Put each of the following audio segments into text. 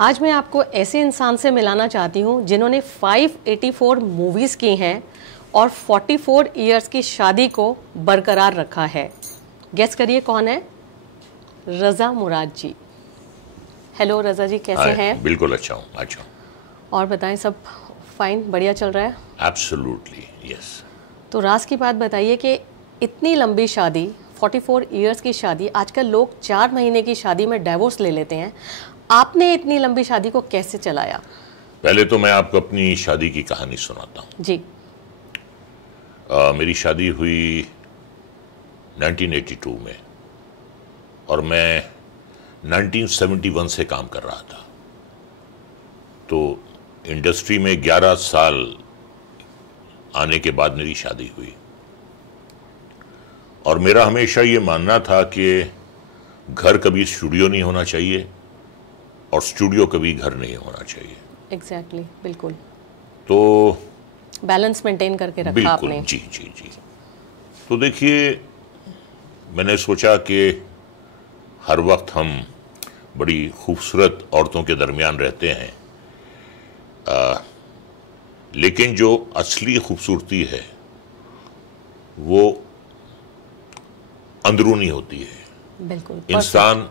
आज मैं आपको ऐसे इंसान से मिलाना चाहती हूँ जिन्होंने 584 मूवीज़ की हैं और 44 इयर्स की शादी को बरकरार रखा है। गेस करिए कौन है? रज़ा मुराद जी। हेलो रज़ा जी, कैसे हैं? बिल्कुल अच्छा हूँ, अच्छा हूँ। और बताएं, सब फाइन, बढ़िया चल रहा है? Absolutely yes. तो राज की बात बताइए कि इतनी लंबी शादी, 44 इयर्स की शादी, आजकल लोग 4 महीने की शादी में डाइवोर्स ले लेते हैं। आपने इतनी लंबी शादी को कैसे चलाया? पहले तो मैं आपको अपनी शादी की कहानी सुनाता हूँ जी। मेरी शादी हुई 1982 में और मैं 1971 से काम कर रहा था। तो इंडस्ट्री में 11 साल आने के बाद मेरी शादी हुई और मेरा हमेशा ये मानना था कि घर कभी स्टूडियो नहीं होना चाहिए और स्टूडियो कभी घर नहीं होना चाहिए। एग्जैक्टली, बिल्कुल। तो बैलेंस मेंटेन करके रखा बिल्कुल, आपने। जी जी जी। तो देखिए, मैंने सोचा कि हर वक्त हम बड़ी खूबसूरत औरतों के दरमियान रहते हैं, लेकिन जो असली खूबसूरती है वो अंदरूनी होती है। बिल्कुल। इंसान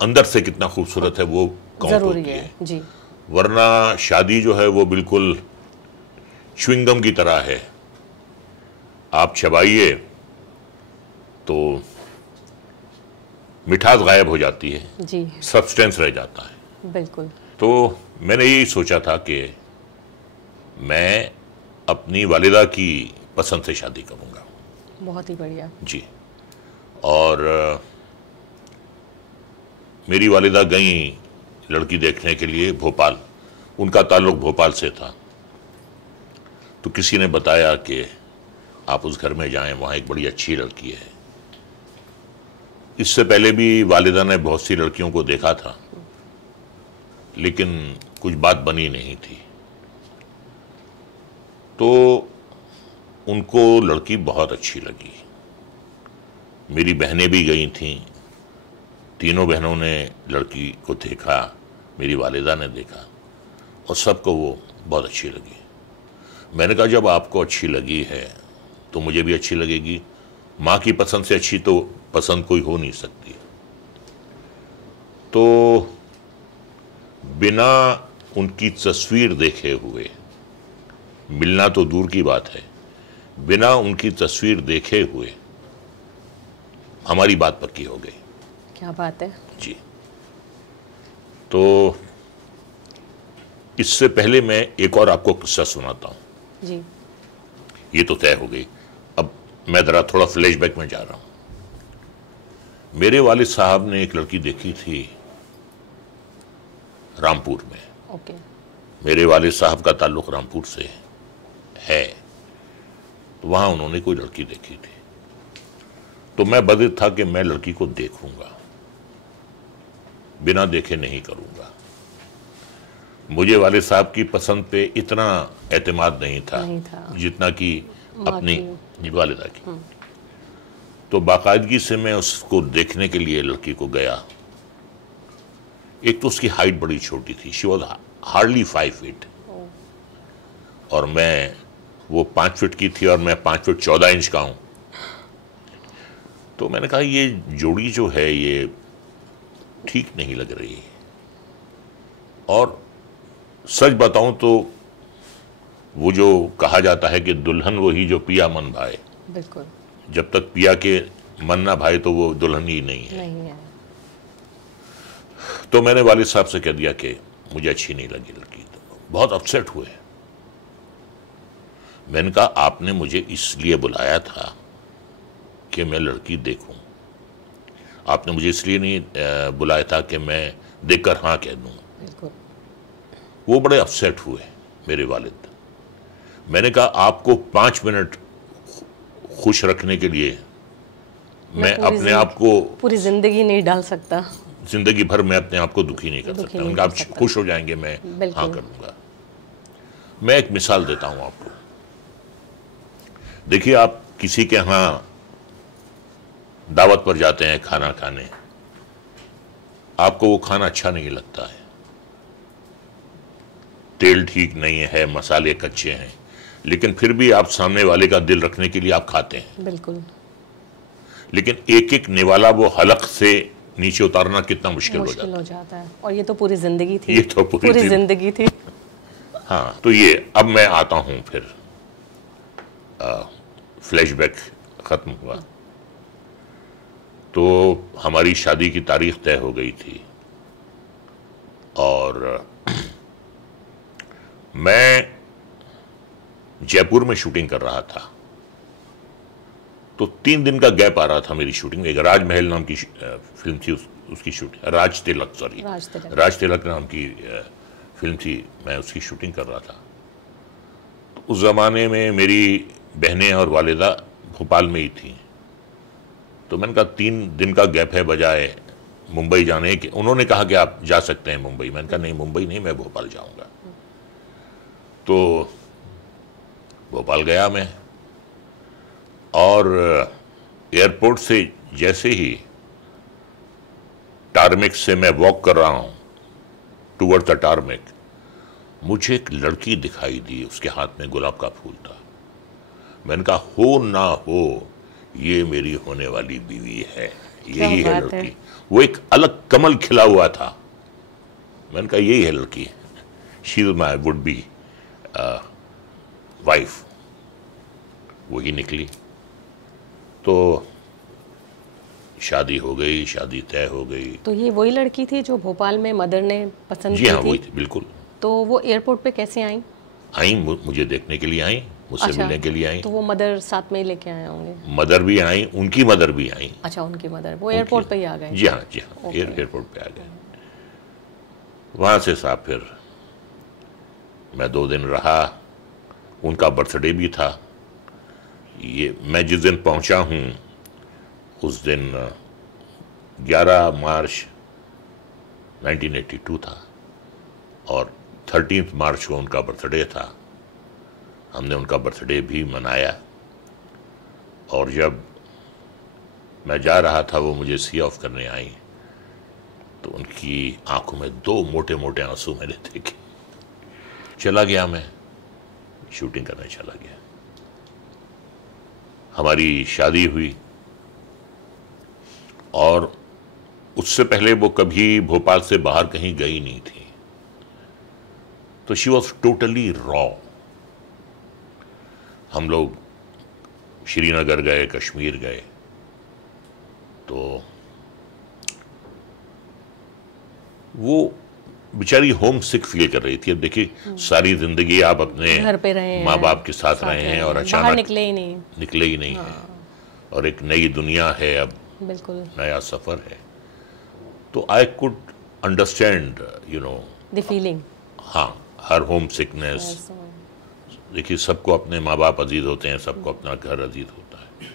अंदर से कितना खूबसूरत है वो काउंट जरूरी होती है है। जी। वरना शादी जो है वो बिल्कुल च्युइंगम की तरह है, आप चबाइए तो मिठास गायब हो जाती है जी, सब्सटेंस रह जाता है। बिल्कुल। तो मैंने यही सोचा था कि मैं अपनी वालिदा की पसंद से शादी करूंगा। बहुत ही बढ़िया जी। और मेरी वालिदा गई लड़की देखने के लिए भोपाल, उनका ताल्लुक भोपाल से था। तो किसी ने बताया कि आप उस घर में जाएं, वहाँ एक बड़ी अच्छी लड़की है। इससे पहले भी वालिदा ने बहुत सी लड़कियों को देखा था, लेकिन कुछ बात बनी नहीं थी। तो उनको लड़की बहुत अच्छी लगी। मेरी बहनें भी गई थीं, तीनों बहनों ने लड़की को देखा, मेरी वालिदा ने देखा और सबको वो बहुत अच्छी लगी। मैंने कहा जब आपको अच्छी लगी है तो मुझे भी अच्छी लगेगी। माँ की पसंद से अच्छी तो पसंद कोई हो नहीं सकती। तो बिना उनकी तस्वीर देखे हुए, मिलना तो दूर की बात है, बिना उनकी तस्वीर देखे हुए हमारी बात पक्की हो गई। क्या बात है जी। तो इससे पहले मैं एक और आपको किस्सा सुनाता हूं। जी। ये तो तय हो गई, अब मैं जरा थोड़ा फ्लैशबैक में जा रहा हूं। मेरे वालिद साहब ने एक लड़की देखी थी रामपुर में। ओके। मेरे वालिद साहब का ताल्लुक रामपुर से है, तो वहां उन्होंने कोई लड़की देखी थी। तो मैं बदिद था कि मैं लड़की को देखूंगा, बिना देखे नहीं करूंगा। मुझे वालिद साहब की पसंद पे इतना एतमाद नहीं था जितना कि अपनी वालिदा की। तो बाकायदगी से मैं उसको देखने के लिए लड़की को गया। एक तो उसकी हाइट बड़ी छोटी थी, शी वॉज हार्डली 5 फीट, और मैं, वो 5 फीट की थी और मैं 5 फीट 14 इंच का हूं। तो मैंने कहा ये जोड़ी जो है ये ठीक नहीं लग रही है। और सच बताऊं तो वो जो कहा जाता है कि दुल्हन वही जो पिया मन भाए, बिल्कुल। जब तक पिया के मन ना भाए तो वो दुल्हन ही नहीं है। नहीं है। तो मैंने वालिद साहब से कह दिया कि मुझे अच्छी नहीं लगी लड़की। तो बहुत अपसेट हुए। मैंने कहा आपने मुझे इसलिए बुलाया था कि मैं लड़की देखूं, आपने मुझे इसलिए नहीं बुलाया था कि मैं देखकर हाँ कह दूं। बिल्कुल। वो बड़े अपसेट हुए मेरे वालिद। मैंने कहा आपको 5 मिनट खुश रखने के लिए मैं अपने आप को पूरी जिंदगी नहीं डाल सकता, जिंदगी भर मैं अपने आप को दुखी नहीं कर सकता। उनका आप खुश हो जाएंगे, मैं हाँ करूंगा। मैं एक मिसाल देता हूं आपको। देखिए, आप किसी के यहां दावत पर जाते हैं खाना खाने, आपको वो खाना अच्छा नहीं लगता है, तेल ठीक नहीं है, मसाले कच्चे हैं, लेकिन फिर भी आप सामने वाले का दिल रखने के लिए आप खाते हैं। बिल्कुल। लेकिन एक एक निवाला वो हलक से नीचे उतारना कितना मुश्किल हो जाता है। और ये तो पूरी जिंदगी थी, ये तो पूरी जिंदगी थी। हाँ, तो ये अब मैं आता हूं, फिर फ्लैशबैक खत्म हुआ तो हमारी शादी की तारीख तय हो गई थी और मैं जयपुर में शूटिंग कर रहा था। तो 3 दिन का गैप आ रहा था मेरी शूटिंग में। एक राजमहल नाम की फिल्म थी, उसकी शूटिंग, राज तिलक नाम की फिल्म थी, मैं उसकी शूटिंग कर रहा था। तो उस जमाने में मेरी बहनें और वालिदा भोपाल में ही थी। तो मैंने कहा 3 दिन का गैप है, बजाय मुंबई जाने के। उन्होंने कहा कि आप जा सकते हैं मुंबई। मैंने कहा नहीं, मुंबई नहीं, मैं भोपाल जाऊंगा। तो भोपाल गया मैं, और एयरपोर्ट से जैसे ही टारमेक से मैं वॉक कर रहा हूं टूवर्ड द टारमेक, मुझे एक लड़की दिखाई दी, उसके हाथ में गुलाब का फूल था। मैंने कहा हो ना हो, ये मेरी होने वाली बीवी है, यही है लड़की। वो एक अलग कमल खिला हुआ था। मैंने कहा यही है लड़की, she is my would be wife. वही निकली। तो शादी हो गई, शादी तय हो गई। तो ये वही लड़की थी जो भोपाल में मदर ने पसंद की थी? जी हाँ, वही थी, बिल्कुल। तो वो एयरपोर्ट पे कैसे आई? मुझे देखने के लिए आई, मुझसे मिलने के लिए आई। तो वो मदर साथ में ही लेके आए होंगे? मदर भी आई, उनकी मदर भी आई। अच्छा, उनकी मदर, वो एयरपोर्ट पे ही आ गए? जी हाँ, जी हाँ, एयरपोर्ट पे आ गए। वहां से साहब फिर मैं 2 दिन रहा। उनका बर्थडे भी था। ये मैं जिस दिन पहुंचा हूं उस दिन 11 मार्च 1982 था और 13 मार्च को उनका बर्थडे था। हमने उनका बर्थडे भी मनाया। और जब मैं जा रहा था, वो मुझे सी ऑफ करने आई, तो उनकी आंखों में 2 मोटे मोटे आंसू मैंने देखे। चला गया, मैं शूटिंग करने चला गया। हमारी शादी हुई और उससे पहले वो कभी भोपाल से बाहर कहीं गई नहीं थी। तो शी वॉज टोटली रॉ। हम लोग श्रीनगर गए, कश्मीर गए, तो वो बेचारी होम सिक फील कर रही थी। अब देखिए, सारी जिंदगी आप अपने घर पे रहे, माँ बाप के साथ रहे हैं और अचानक निकले ही नहीं है। और एक नई दुनिया है, अब बिल्कुल नया सफर है। तो I could understand the feeling. हाँ, हर होम सिकनेस। देखिए, सबको अपने माँ बाप अजीज होते हैं, सबको अपना घर अजीज होता है।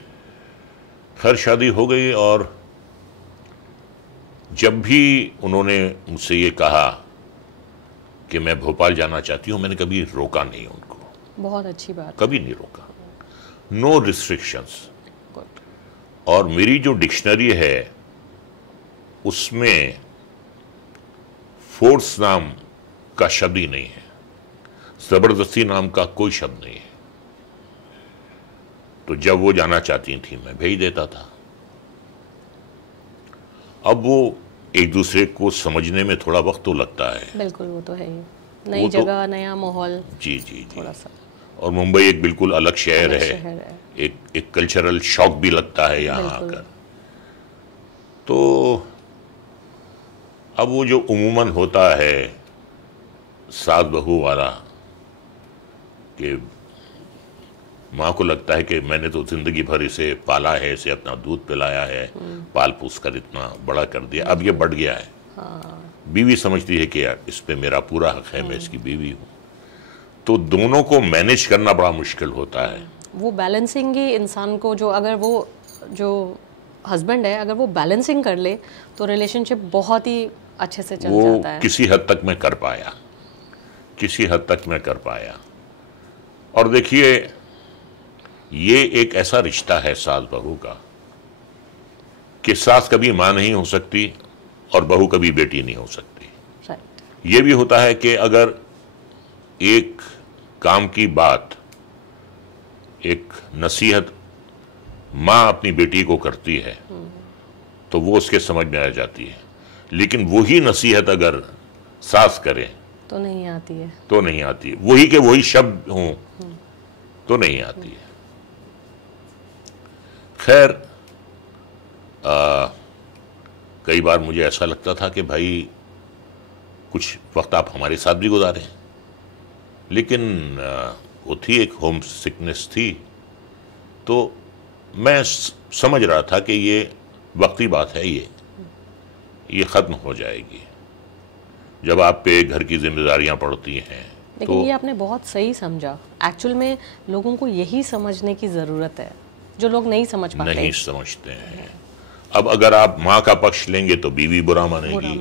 खैर, शादी हो गई और जब भी उन्होंने मुझसे ये कहा कि मैं भोपाल जाना चाहती हूँ, मैंने कभी रोका नहीं उनको। बहुत अच्छी बात। कभी नहीं रोका। No restrictions. और मेरी जो डिक्शनरी है उसमें फोर्स नाम का शब्द ही नहीं है, जबरदस्ती नाम का कोई शब्द नहीं है। तो जब वो जाना चाहती थी, मैं भेज देता था। अब वो एक दूसरे को समझने में थोड़ा वक्त तो लगता है। बिल्कुल, वो तो है ही। नई जगह, नया माहौल। जी जी जी। थोड़ा सा। और मुंबई एक बिल्कुल अलग शहर है। एक कल्चरल शॉक भी लगता है यहाँ आकर। तो अब वो जो उमूमन होता है सास बहू वाला, कि माँ को लगता है कि मैंने तो जिंदगी भर इसे पाला है, इसे अपना दूध पिलाया है, पाल पूस कर इतना बड़ा कर दिया, अब ये बढ़ गया है। बीवी समझती है कि यार इस पे मेरा पूरा हक है, मैं इसकी बीवी हूँ। तो दोनों को मैनेज करना बड़ा मुश्किल होता है। वो बैलेंसिंग ही इंसान को, जो हस्बैंड है, अगर वो बैलेंसिंग कर ले तो रिलेशनशिप बहुत ही अच्छे से चल जाता है। किसी हद तक मैं कर पाया, किसी हद तक मैं कर पाया। और देखिए, ये एक ऐसा रिश्ता है सास बहू का कि सास कभी माँ नहीं हो सकती और बहू कभी बेटी नहीं हो सकती। ये भी होता है कि अगर एक काम की बात, एक नसीहत माँ अपनी बेटी को करती है तो वो उसके समझ में आ जाती है, लेकिन वही नसीहत अगर सास करे तो नहीं आती है, तो नहीं आती है। वही के वही शब्द हों तो नहीं आती है। खैर, कई बार मुझे ऐसा लगता था कि भाई कुछ वक्त आप हमारे साथ भी गुजारें, लेकिन वो थी, एक होम सिकनेस थी, तो मैं समझ रहा था कि ये वक्ती बात है, ये ख़त्म हो जाएगी जब आप पे घर की जिम्मेदारियां पड़ती हैं। लेकिन तो ये आपने बहुत सही समझा। एक्चुअल में लोगों को यही समझने की ज़रूरत है, जो लोग नहीं समझ पाते, नहीं समझते हैं। अब अगर आप माँ का पक्ष लेंगे तो बीवी बुरा मानेगी,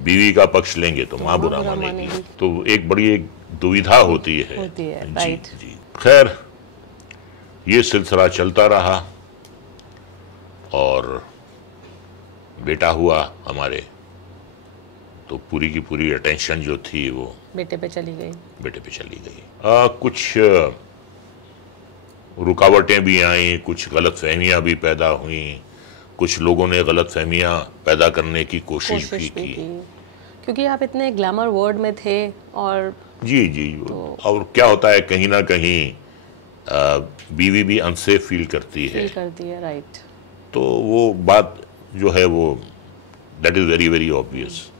बीवी का पक्ष लेंगे तो माँ बुरा मानेगी, तो एक बड़ी एक दुविधा होती है। राइट। जी। खैर, ये सिलसिला चलता रहा और बेटा हुआ हमारे, तो पूरी की पूरी अटेंशन जो थी वो बेटे पे चली गई। कुछ रुकावटें भी आईं, कुछ गलतफहमियां भी पैदा हुईं, कुछ लोगों ने गलतफहमियां पैदा करने की कोशिश भी की, क्योंकि आप इतने ग्लैमर वर्ड में थे। और जी तो और क्या होता है, कहीं ना कहीं बीवी भी अनसेफ फील करती है। राइट। तो वो बात जो है वो that is very very obvious.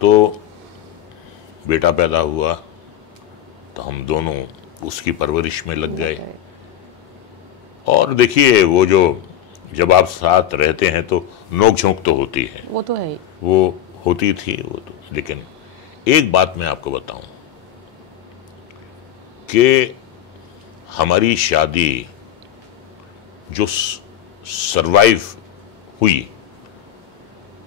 तो बेटा पैदा हुआ तो हम दोनों उसकी परवरिश में लग गए। और देखिए, वो जो जब आप साथ रहते हैं तो नोक झोंक तो होती है, वो तो है, वो होती थी वो तो। लेकिन एक बात मैं आपको बताऊं कि हमारी शादी जो सरवाइव हुई,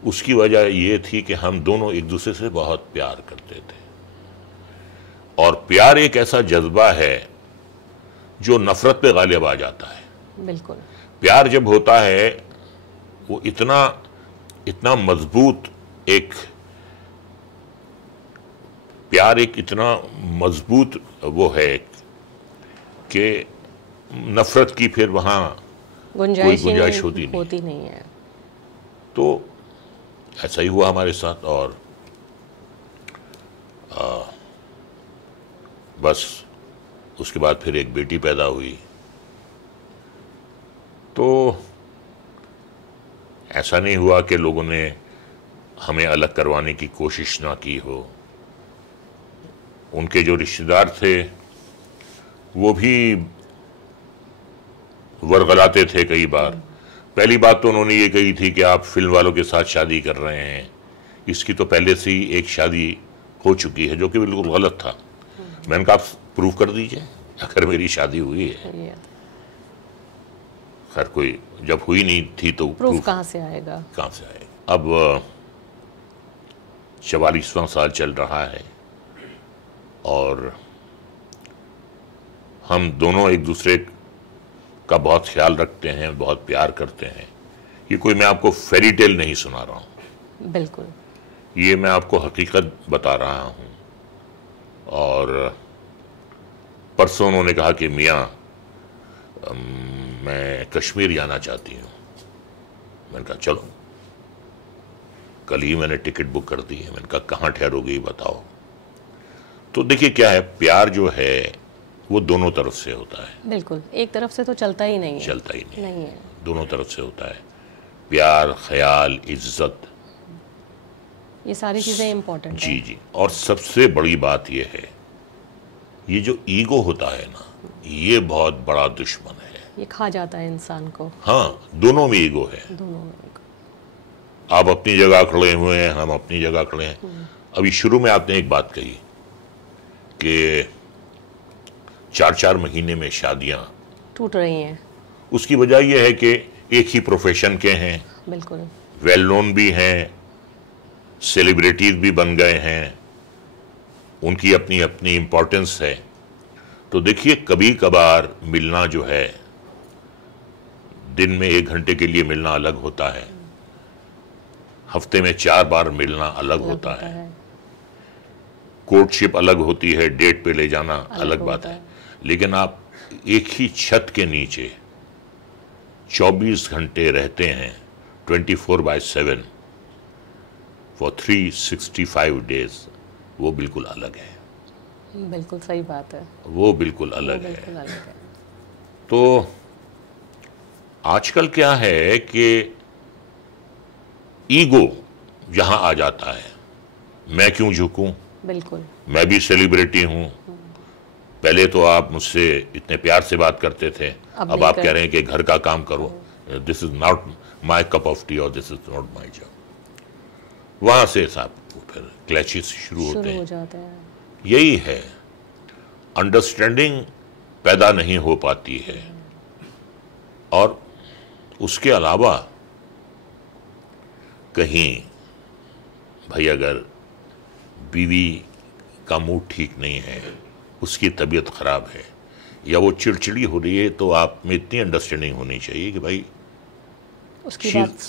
उसकी वजह ये थी कि हम दोनों एक दूसरे से बहुत प्यार करते थे। और प्यार एक ऐसा जज्बा है जो नफरत पे गालिब आ जाता है। बिल्कुल। प्यार जब होता है वो इतना मजबूत, प्यार एक इतना मजबूत वो है कि नफरत की फिर वहां कोई गुंजाइश होती नहीं है। तो ऐसा ही हुआ हमारे साथ। और बस उसके बाद फिर एक बेटी पैदा हुई। तो ऐसा नहीं हुआ कि लोगों ने हमें अलग करवाने की कोशिश ना की हो। उनके जो रिश्तेदार थे वो भी वर्गलाते थे कई बार। पहली बात तो उन्होंने ये कही थी कि आप फिल्म वालों के साथ शादी कर रहे हैं, इसकी तो पहले से ही एक शादी हो चुकी है, जो कि बिल्कुल गलत था। मैंने कहा, आप प्रूफ कर दीजिए अगर मेरी शादी हुई है। खैर, कोई जब हुई नहीं थी तो प्रूफ कहाँ से आएगा? अब 44वां साल चल रहा है और हम दोनों एक दूसरे का बहुत ख्याल रखते हैं, बहुत प्यार करते हैं। ये कोई मैं आपको फेरी टेल नहीं सुना रहा हूँ, बिल्कुल, ये मैं आपको हकीकत बता रहा हूँ। और परसों उन्होंने कहा कि मियाँ मैं कश्मीर जाना चाहती हूँ। मैंने कहा चलो, कल ही मैंने टिकट बुक कर दी है। मैंने कहा कहाँ ठहरोगी बताओ। तो देखिए क्या है, प्यार जो है वो दोनों तरफ से होता है। बिल्कुल, एक तरफ से तो चलता ही नहीं है, दोनों तरफ से होता है। प्यार, ख्याल, इज्जत, ये सारी चीजें इंपॉर्टेंट है। जी। और सबसे बड़ी बात ये है, ये जो ईगो होता है ना, ये बहुत बड़ा दुश्मन है। ये खा जाता है इंसान को। हाँ, दोनों में ईगो है। आप अपनी जगह खड़े हुए हैं, हम अपनी जगह खड़े हैं। अभी शुरू में आपने एक बात कही कि 4-4 महीने में शादियां टूट रही हैं। उसकी वजह यह है कि एक ही प्रोफेशन के हैं, बिल्कुल, वेल नोन भी हैं, सेलिब्रिटीज भी बन गए हैं, उनकी अपनी अपनी इम्पोर्टेंस है। तो देखिए, कभी कभार मिलना जो है, दिन में 1 घंटे के लिए मिलना अलग होता है, हफ्ते में 4 बार मिलना अलग होता है। कोर्टशिप अलग होती है, डेट पे ले जाना अलग बात है, लेकिन आप एक ही छत के नीचे 24 घंटे रहते हैं 24/7 फॉर 365 डेज, वो बिल्कुल अलग है। बिल्कुल सही बात है, वो बिल्कुल अलग बिल्कुल है। अलग है। तो आजकल क्या है कि ईगो यहां आ जाता है, मैं क्यों झुकूं, बिल्कुल मैं भी सेलिब्रिटी हूं। पहले तो आप मुझसे इतने प्यार से बात करते थे, अब आप कह रहे हैं कि घर का काम करो, this is not my cup of tea और this is not my job. वहां से साहब फिर क्लैशेस शुरू होते हो जाते हैं। यही है, अंडरस्टैंडिंग पैदा नहीं हो पाती है। और उसके अलावा कहीं भाई अगर बीवी का मूड ठीक नहीं है, उसकी तबीयत खराब है या वो चिड़चिड़ी हो रही है, तो आप में इतनी अंडरस्टैंडिंग होनी चाहिए कि भाई उसकी बात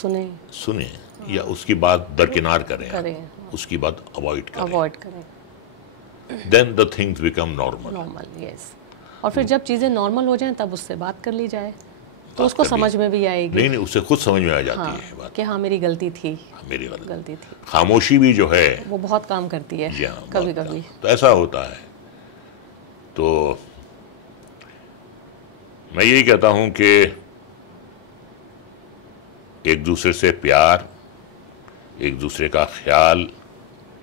सुने या उसकी बात दरकिनार करें, उसकी बात अवॉइड करें। Then the things become normal. Yes. और फिर जब चीज़ें नॉर्मल हो जाएं तब उससे बात कर ली जाए, तो उसको समझ में भी आएगी। नहीं, उससे खुद समझ में आ जाती है बात कि हाँ मेरी गलती थी, मेरी गलती थी। खामोशी भी जो है वो बहुत काम करती है कभी कभी। तो ऐसा होता है। तो मैं यही कहता हूं कि एक दूसरे से प्यार, एक दूसरे का ख्याल,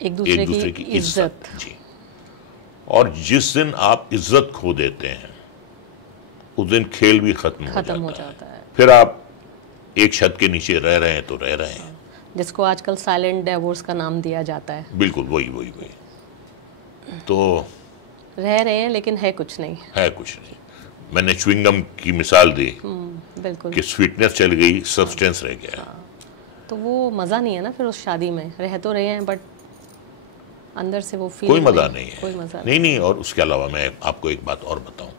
एक दूसरे की इज्जत जी। और जिस दिन आप इज्जत खो देते हैं उस दिन खेल भी खत्म हो जाता है। फिर आप एक छत के नीचे रह रहे हैं तो रह रहे हैं, जिसको आजकल साइलेंट डिवोर्स का नाम दिया जाता है। बिल्कुल वही। तो रह रहे हैं लेकिन है कुछ नहीं। मैंने च्युइंगम की मिसाल दी, बिल्कुल, कि स्वीटनेस चल गई, सब्सटेंस रह गया। तो वो मज़ा नहीं है ना फिर उस शादी में। रह तो रहे हैं बट अंदर से वो फील कोई मज़ा नहीं है। कोई मज़ा नहीं। और उसके अलावा मैं आपको एक बात और बताऊं,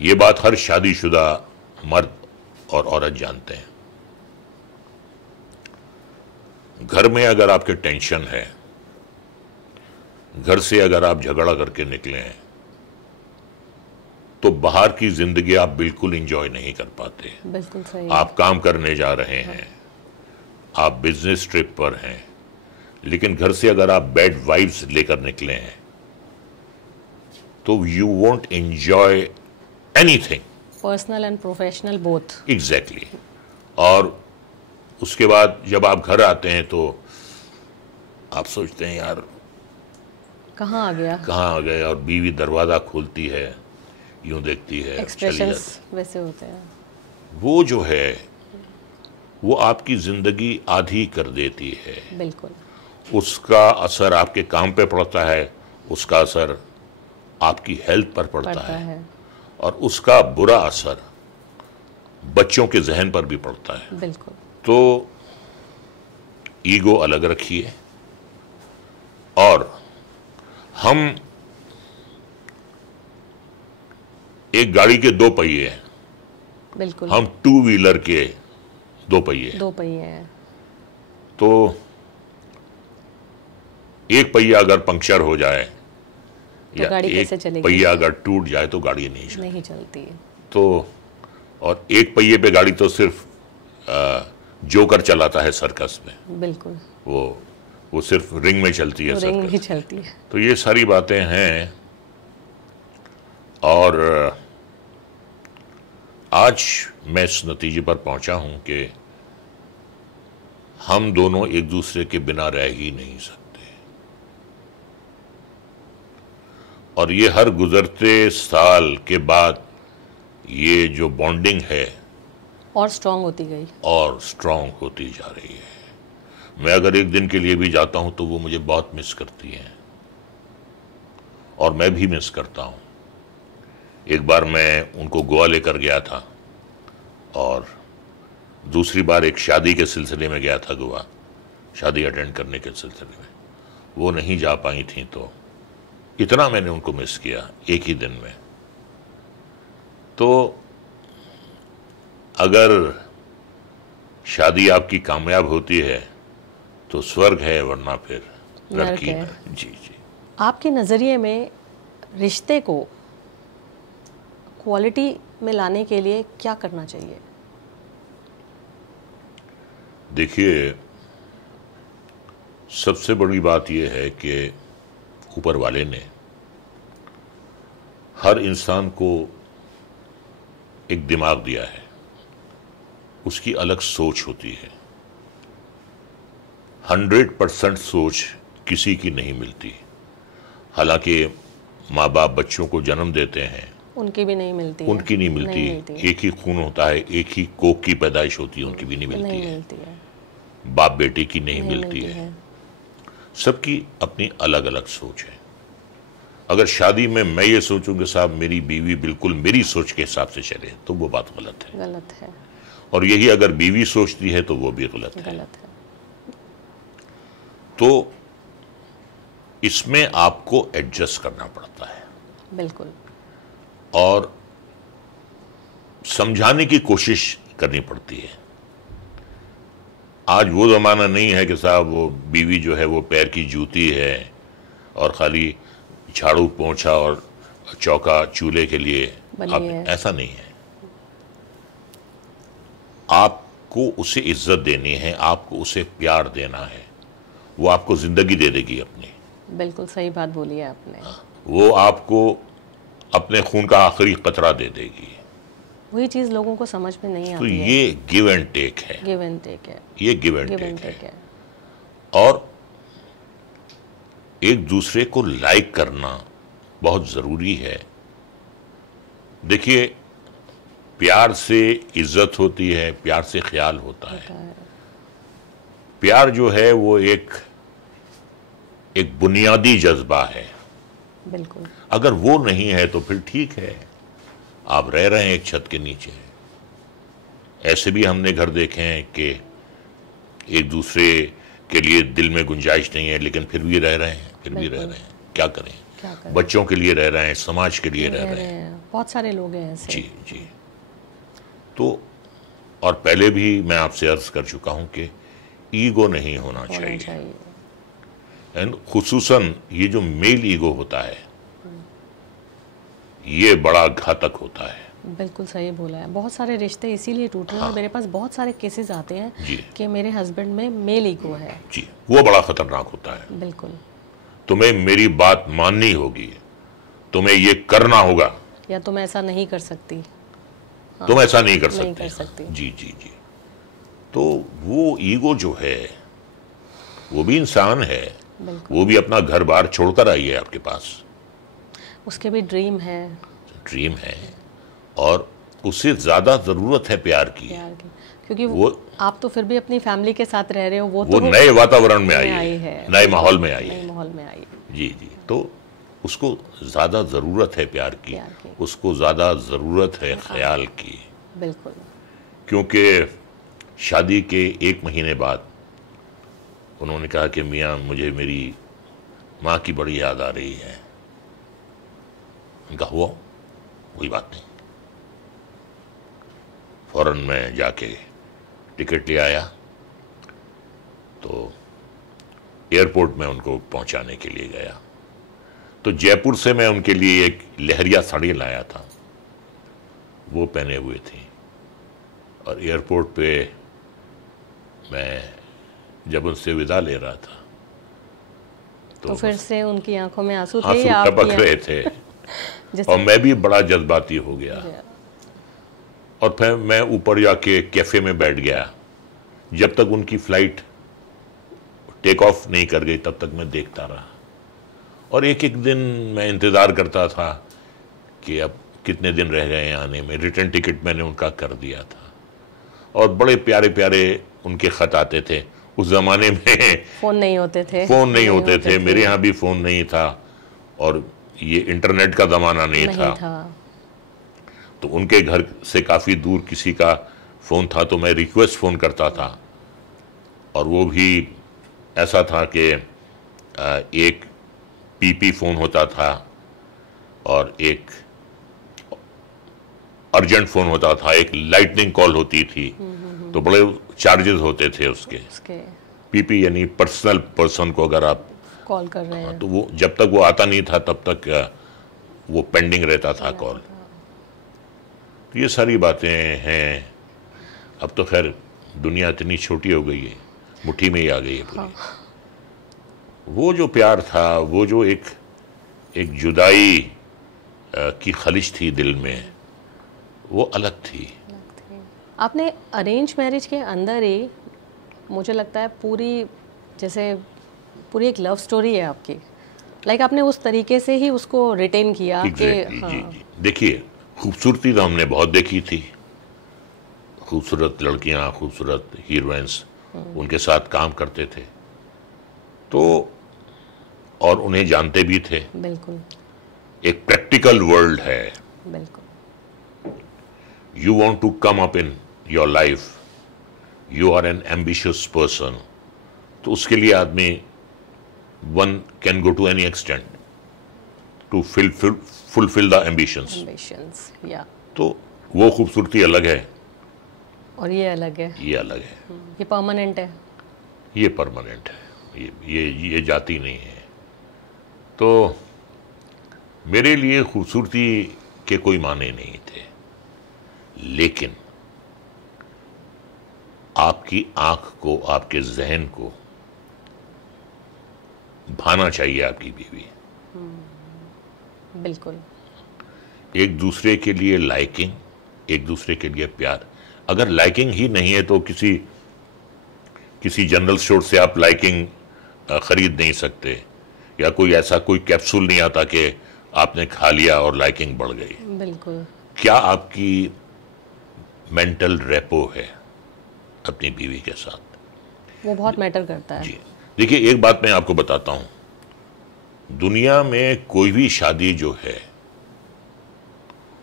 ये बात हर शादीशुदा मर्द और औरत जानते हैं। घर में अगर आपके टेंशन है, घर से अगर आप झगड़ा करके निकले हैं, तो बाहर की जिंदगी आप बिल्कुल एंजॉय नहीं कर पाते। बिल्कुल सही। आप काम करने जा रहे हैं, आप बिजनेस ट्रिप पर हैं, लेकिन घर से अगर आप बैड वाइब्स लेकर निकले हैं तो you won't enjoy anything, personal and professional both. Exactly. और उसके बाद जब आप घर आते हैं तो आप सोचते हैं यार कहाँ आ गए, और बीवी दरवाजा खोलती है, यूं देखती है, एक्सप्रेशंस वैसे होते हैं। वो जो है वो आपकी जिंदगी आधी कर देती है। बिल्कुल। उसका असर आपके काम पे पड़ता है, उसका असर आपकी हेल्थ पर पड़ता है, और उसका बुरा असर बच्चों के जहन पर भी पड़ता है। बिल्कुल। तो ईगो अलग रखिए, और हम एक गाड़ी के दो पहिए हैं, बिल्कुल, हम टू व्हीलर के दो पहिए हैं। तो एक पहिया अगर पंक्चर हो जाए तो गाड़ी कैसे चलेगी? पहिया अगर टूट जाए तो गाड़ी नहीं चलती है। तो और एक पहिए पे गाड़ी तो सिर्फ जोकर चलाता है सर्कस में। बिल्कुल। वो सिर्फ रिंग में चलती है, रिंग में चलती है। तो ये सारी बातें हैं। और आज मैं इस नतीजे पर पहुंचा हूं कि हम दोनों एक दूसरे के बिना रह ही नहीं सकते, और ये हर गुजरते साल के बाद ये जो बॉन्डिंग है और स्ट्रांग होती जा रही है। मैं अगर एक दिन के लिए भी जाता हूं तो वो मुझे बहुत मिस करती हैं, और मैं भी मिस करता हूं। एक बार मैं उनको गोवा लेकर गया था, और दूसरी बार एक शादी के सिलसिले में गया था गोवा, शादी अटेंड करने के सिलसिले में। वो नहीं जा पाई थी, तो इतना मैंने उनको मिस किया एक ही दिन में। तो अगर शादी आपकी कामयाब होती है तो स्वर्ग है, वरना फिर नर्क की है। जी जी। आपके नज़रिए में रिश्ते को क्वालिटी में लाने के लिए क्या करना चाहिए? देखिए, सबसे बड़ी बात यह है कि ऊपर वाले ने हर इंसान को एक दिमाग दिया है, उसकी अलग सोच होती है। 100% सोच किसी की नहीं मिलती। हालांकि माँ बाप बच्चों को जन्म देते हैं, उनकी भी नहीं मिलती है। उनकी नहीं मिलती, एक ही खून होता है, एक ही कोख की पैदाइश होती है, उनकी भी नहीं मिलती है। बाप बेटे की नहीं मिलती है। सबकी अपनी अलग अलग सोच है। अगर शादी में मैं ये सोचूं कि साहब मेरी बीवी बिल्कुल मेरी सोच के हिसाब से चले, तो वो बात गलत है। और यही अगर बीवी सोचती है तो वो भी गलत है। तो इसमें आपको एडजस्ट करना पड़ता है, बिल्कुल, और समझाने की कोशिश करनी पड़ती है। आज वो जमाना नहीं है कि साहब वो बीवी जो है वो पैर की जूती है और खाली झाड़ू पोंछा और चौका चूल्हे के लिए आप, ऐसा नहीं है। आपको उसे इज्जत देनी है, आपको उसे प्यार देना है, वो आपको जिंदगी दे देगी अपनी। बिल्कुल सही बात बोली है आपने। वो आपको अपने खून का आखिरी कतरा दे देगी। वही चीज लोगों को समझ में नहीं आती है। तो ये गिव एंड टेक है, ये गिव एंड टेक है। और एक दूसरे को लाइक करना बहुत जरूरी है। देखिए, प्यार से इज्जत होती है, प्यार से ख्याल होता है। प्यार जो है वो एक बुनियादी जज्बा है। बिल्कुल। अगर वो नहीं है तो फिर ठीक है, आप रह रहे हैं एक छत के नीचे। ऐसे भी हमने घर देखे हैं कि एक दूसरे के लिए दिल में गुंजाइश नहीं है, लेकिन फिर भी रह रहे हैं, क्या करें? बच्चों के लिए रह रहे हैं, समाज के लिए रह रहे हैं। बहुत सारे लोग हैं ऐसे। जी जी। तो और पहले भी मैं आपसे अर्ज कर चुका हूं कि ईगो नहीं होना चाहिए। एंड खुसूसन ये जो मेल ईगो होता है, ये बड़ा घातक होता है। बिल्कुल सही बोला है। बहुत सारे रिश्ते इसीलिए टूट रहे हैं। और मेरे पास बहुत सारे केसेस आते हैं कि मेरे हस्बैंड में मेल ईगो है। जी, वो बड़ा खतरनाक होता है। बिल्कुल। तुम्हें मेरी बात माननी होगी, तुम्हें ये करना होगा, या तुम ऐसा नहीं कर सकती। तुम ऐसा नहीं कर सकती। जी जी जी। तो वो ईगो जो है वो भी इंसान है, वो भी अपना घर बार छोड़कर आई है आपके पास, उसके भी ड्रीम है और उससे ज्यादा जरूरत है प्यार की। क्योंकि वो आप तो फिर भी अपनी फैमिली के साथ रह रहे हो, वो नए वातावरण में आई है, नए माहौल में आई है। जी जी। तो उसको ज्यादा जरूरत है प्यार की, उसको ज्यादा जरूरत है ख्याल की। बिल्कुल। क्योंकि शादी के 1 महीने बाद उन्होंने कहा कि मियाँ मुझे मेरी माँ की बड़ी याद आ रही है। उनका हुआ कोई बात नहीं, फौरन मैं जाके टिकट ले आया। तो एयरपोर्ट में उनको पहुंचाने के लिए गया। तो जयपुर से मैं उनके लिए एक लहरिया साड़ी लाया था, वो पहने हुए थी। और एयरपोर्ट पे मैं जब उनसे विदा ले रहा था तो फिर से उनकी आंखों में आंसू टपक रहे थे और मैं भी बड़ा जज्बाती हो गया। और फिर मैं ऊपर जाके कैफे में बैठ गया। जब तक उनकी फ्लाइट टेक ऑफ नहीं कर गई तब तक मैं देखता रहा। और एक एक दिन मैं इंतज़ार करता था कि अब कितने दिन रह गए हैं आने में। रिटर्न टिकट मैंने उनका कर दिया था और बड़े प्यारे प्यारे उनके ख़त आते थे। उस ज़माने में फ़ोन नहीं होते थे। मेरे यहाँ भी फ़ोन नहीं था और ये इंटरनेट का ज़माना नहीं था। तो उनके घर से काफ़ी दूर किसी का फ़ोन था तो मैं रिक्वेस्ट फ़ोन करता था। और वो भी ऐसा था कि एक पीपी फ़ोन होता था और एक अर्जेंट फ़ोन होता था, एक लाइटनिंग कॉल होती थी। तो बड़े चार्जेस होते थे उसके। पीपी यानी पर्सन को अगर आप कॉल कर रहे हैं। तो वो जब तक वो आता नहीं था तब तक वो पेंडिंग रहता था कॉल। तो ये सारी बातें हैं। अब तो खैर दुनिया इतनी छोटी हो गई है, मुट्ठी में ही आ गई है पूरी। वो जो प्यार था, वो जो एक जुदाई की खलिश थी दिल में, वो अलग थी। आपने अरेंज मैरिज के अंदर ही, मुझे लगता है पूरी एक लव स्टोरी है आपकी। लाइक आपने उस तरीके से ही उसको रिटेन किया कि जी। देखिए, खूबसूरती तो हमने बहुत देखी थी, खूबसूरत लड़कियां, खूबसूरत हीरोइंस, उनके साथ काम करते थे तो, और उन्हें जानते भी थे। बिल्कुल। एक प्रैक्टिकल वर्ल्ड है। बिल्कुल। You want to come up in your life, you are an ambitious person, तो उसके लिए आदमी one can go to any extent to fulfil the ambitions. या तो वो खूबसूरती अलग है और ये अलग है। ये अलग है। ये परमानेंट है। ये परमानेंट है। ये जाती नहीं है। तो मेरे लिए खूबसूरती के कोई माने नहीं थे, लेकिन आपकी आंख को, आपके जहन को भाना चाहिए आपकी बीवी। बिल्कुल। एक दूसरे के लिए लाइकिंग, एक दूसरे के लिए प्यार। अगर लाइकिंग ही नहीं है तो किसी जनरल स्टोर से आप लाइकिंग खरीद नहीं सकते, या कोई कैप्सूल नहीं आता कि आपने खा लिया और लाइकिंग बढ़ गई। बिल्कुल। क्या आपकी मेंटल रेपो है अपनी बीवी के साथ, वो बहुत मैटर करता है। जी। देखिए, एक बात मैं आपको बताता हूं, दुनिया में कोई भी शादी जो है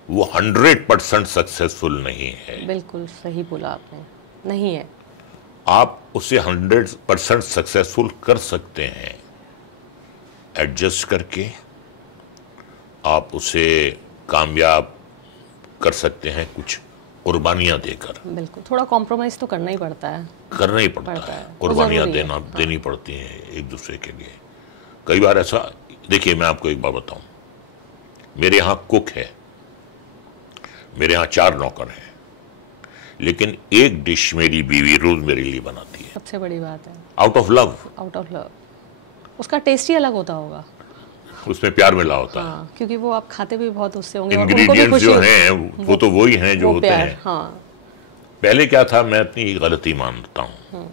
वो 100% सक्सेसफुल नहीं है। बिल्कुल सही बोला आपने, नहीं है। आप उसे 100% सक्सेसफुल कर सकते हैं एडजस्ट करके, आप उसे कामयाब कर सकते हैं कुछ कुर्बानियां देकर। बिल्कुल, थोड़ा कॉम्प्रोमाइज तो करना ही पड़ता है। करना ही पड़ता है। कुर्बानियां देनी पड़ती हैं एक दूसरे के लिए। कई बार ऐसा, देखिए मैं आपको एक बात बताऊं, मेरे यहाँ कुक है, मेरे यहाँ 4 नौकर हैं, लेकिन एक डिश मेरी बीवी रोज मेरे लिए बनाती है। सबसे बड़ी बात है। Out of love. Out of love. उसका टेस्ट ही अलग होता होगा, उसमें प्यार मिला होता है। क्योंकि वो आप खाते भी बहुत उससे होंगे। इंग्रेडिएंट्स जो हैं वो तो वही हैं जो होते हैं। हाँ। पहले क्या था, मैं अपनी गलती मानता हूँ,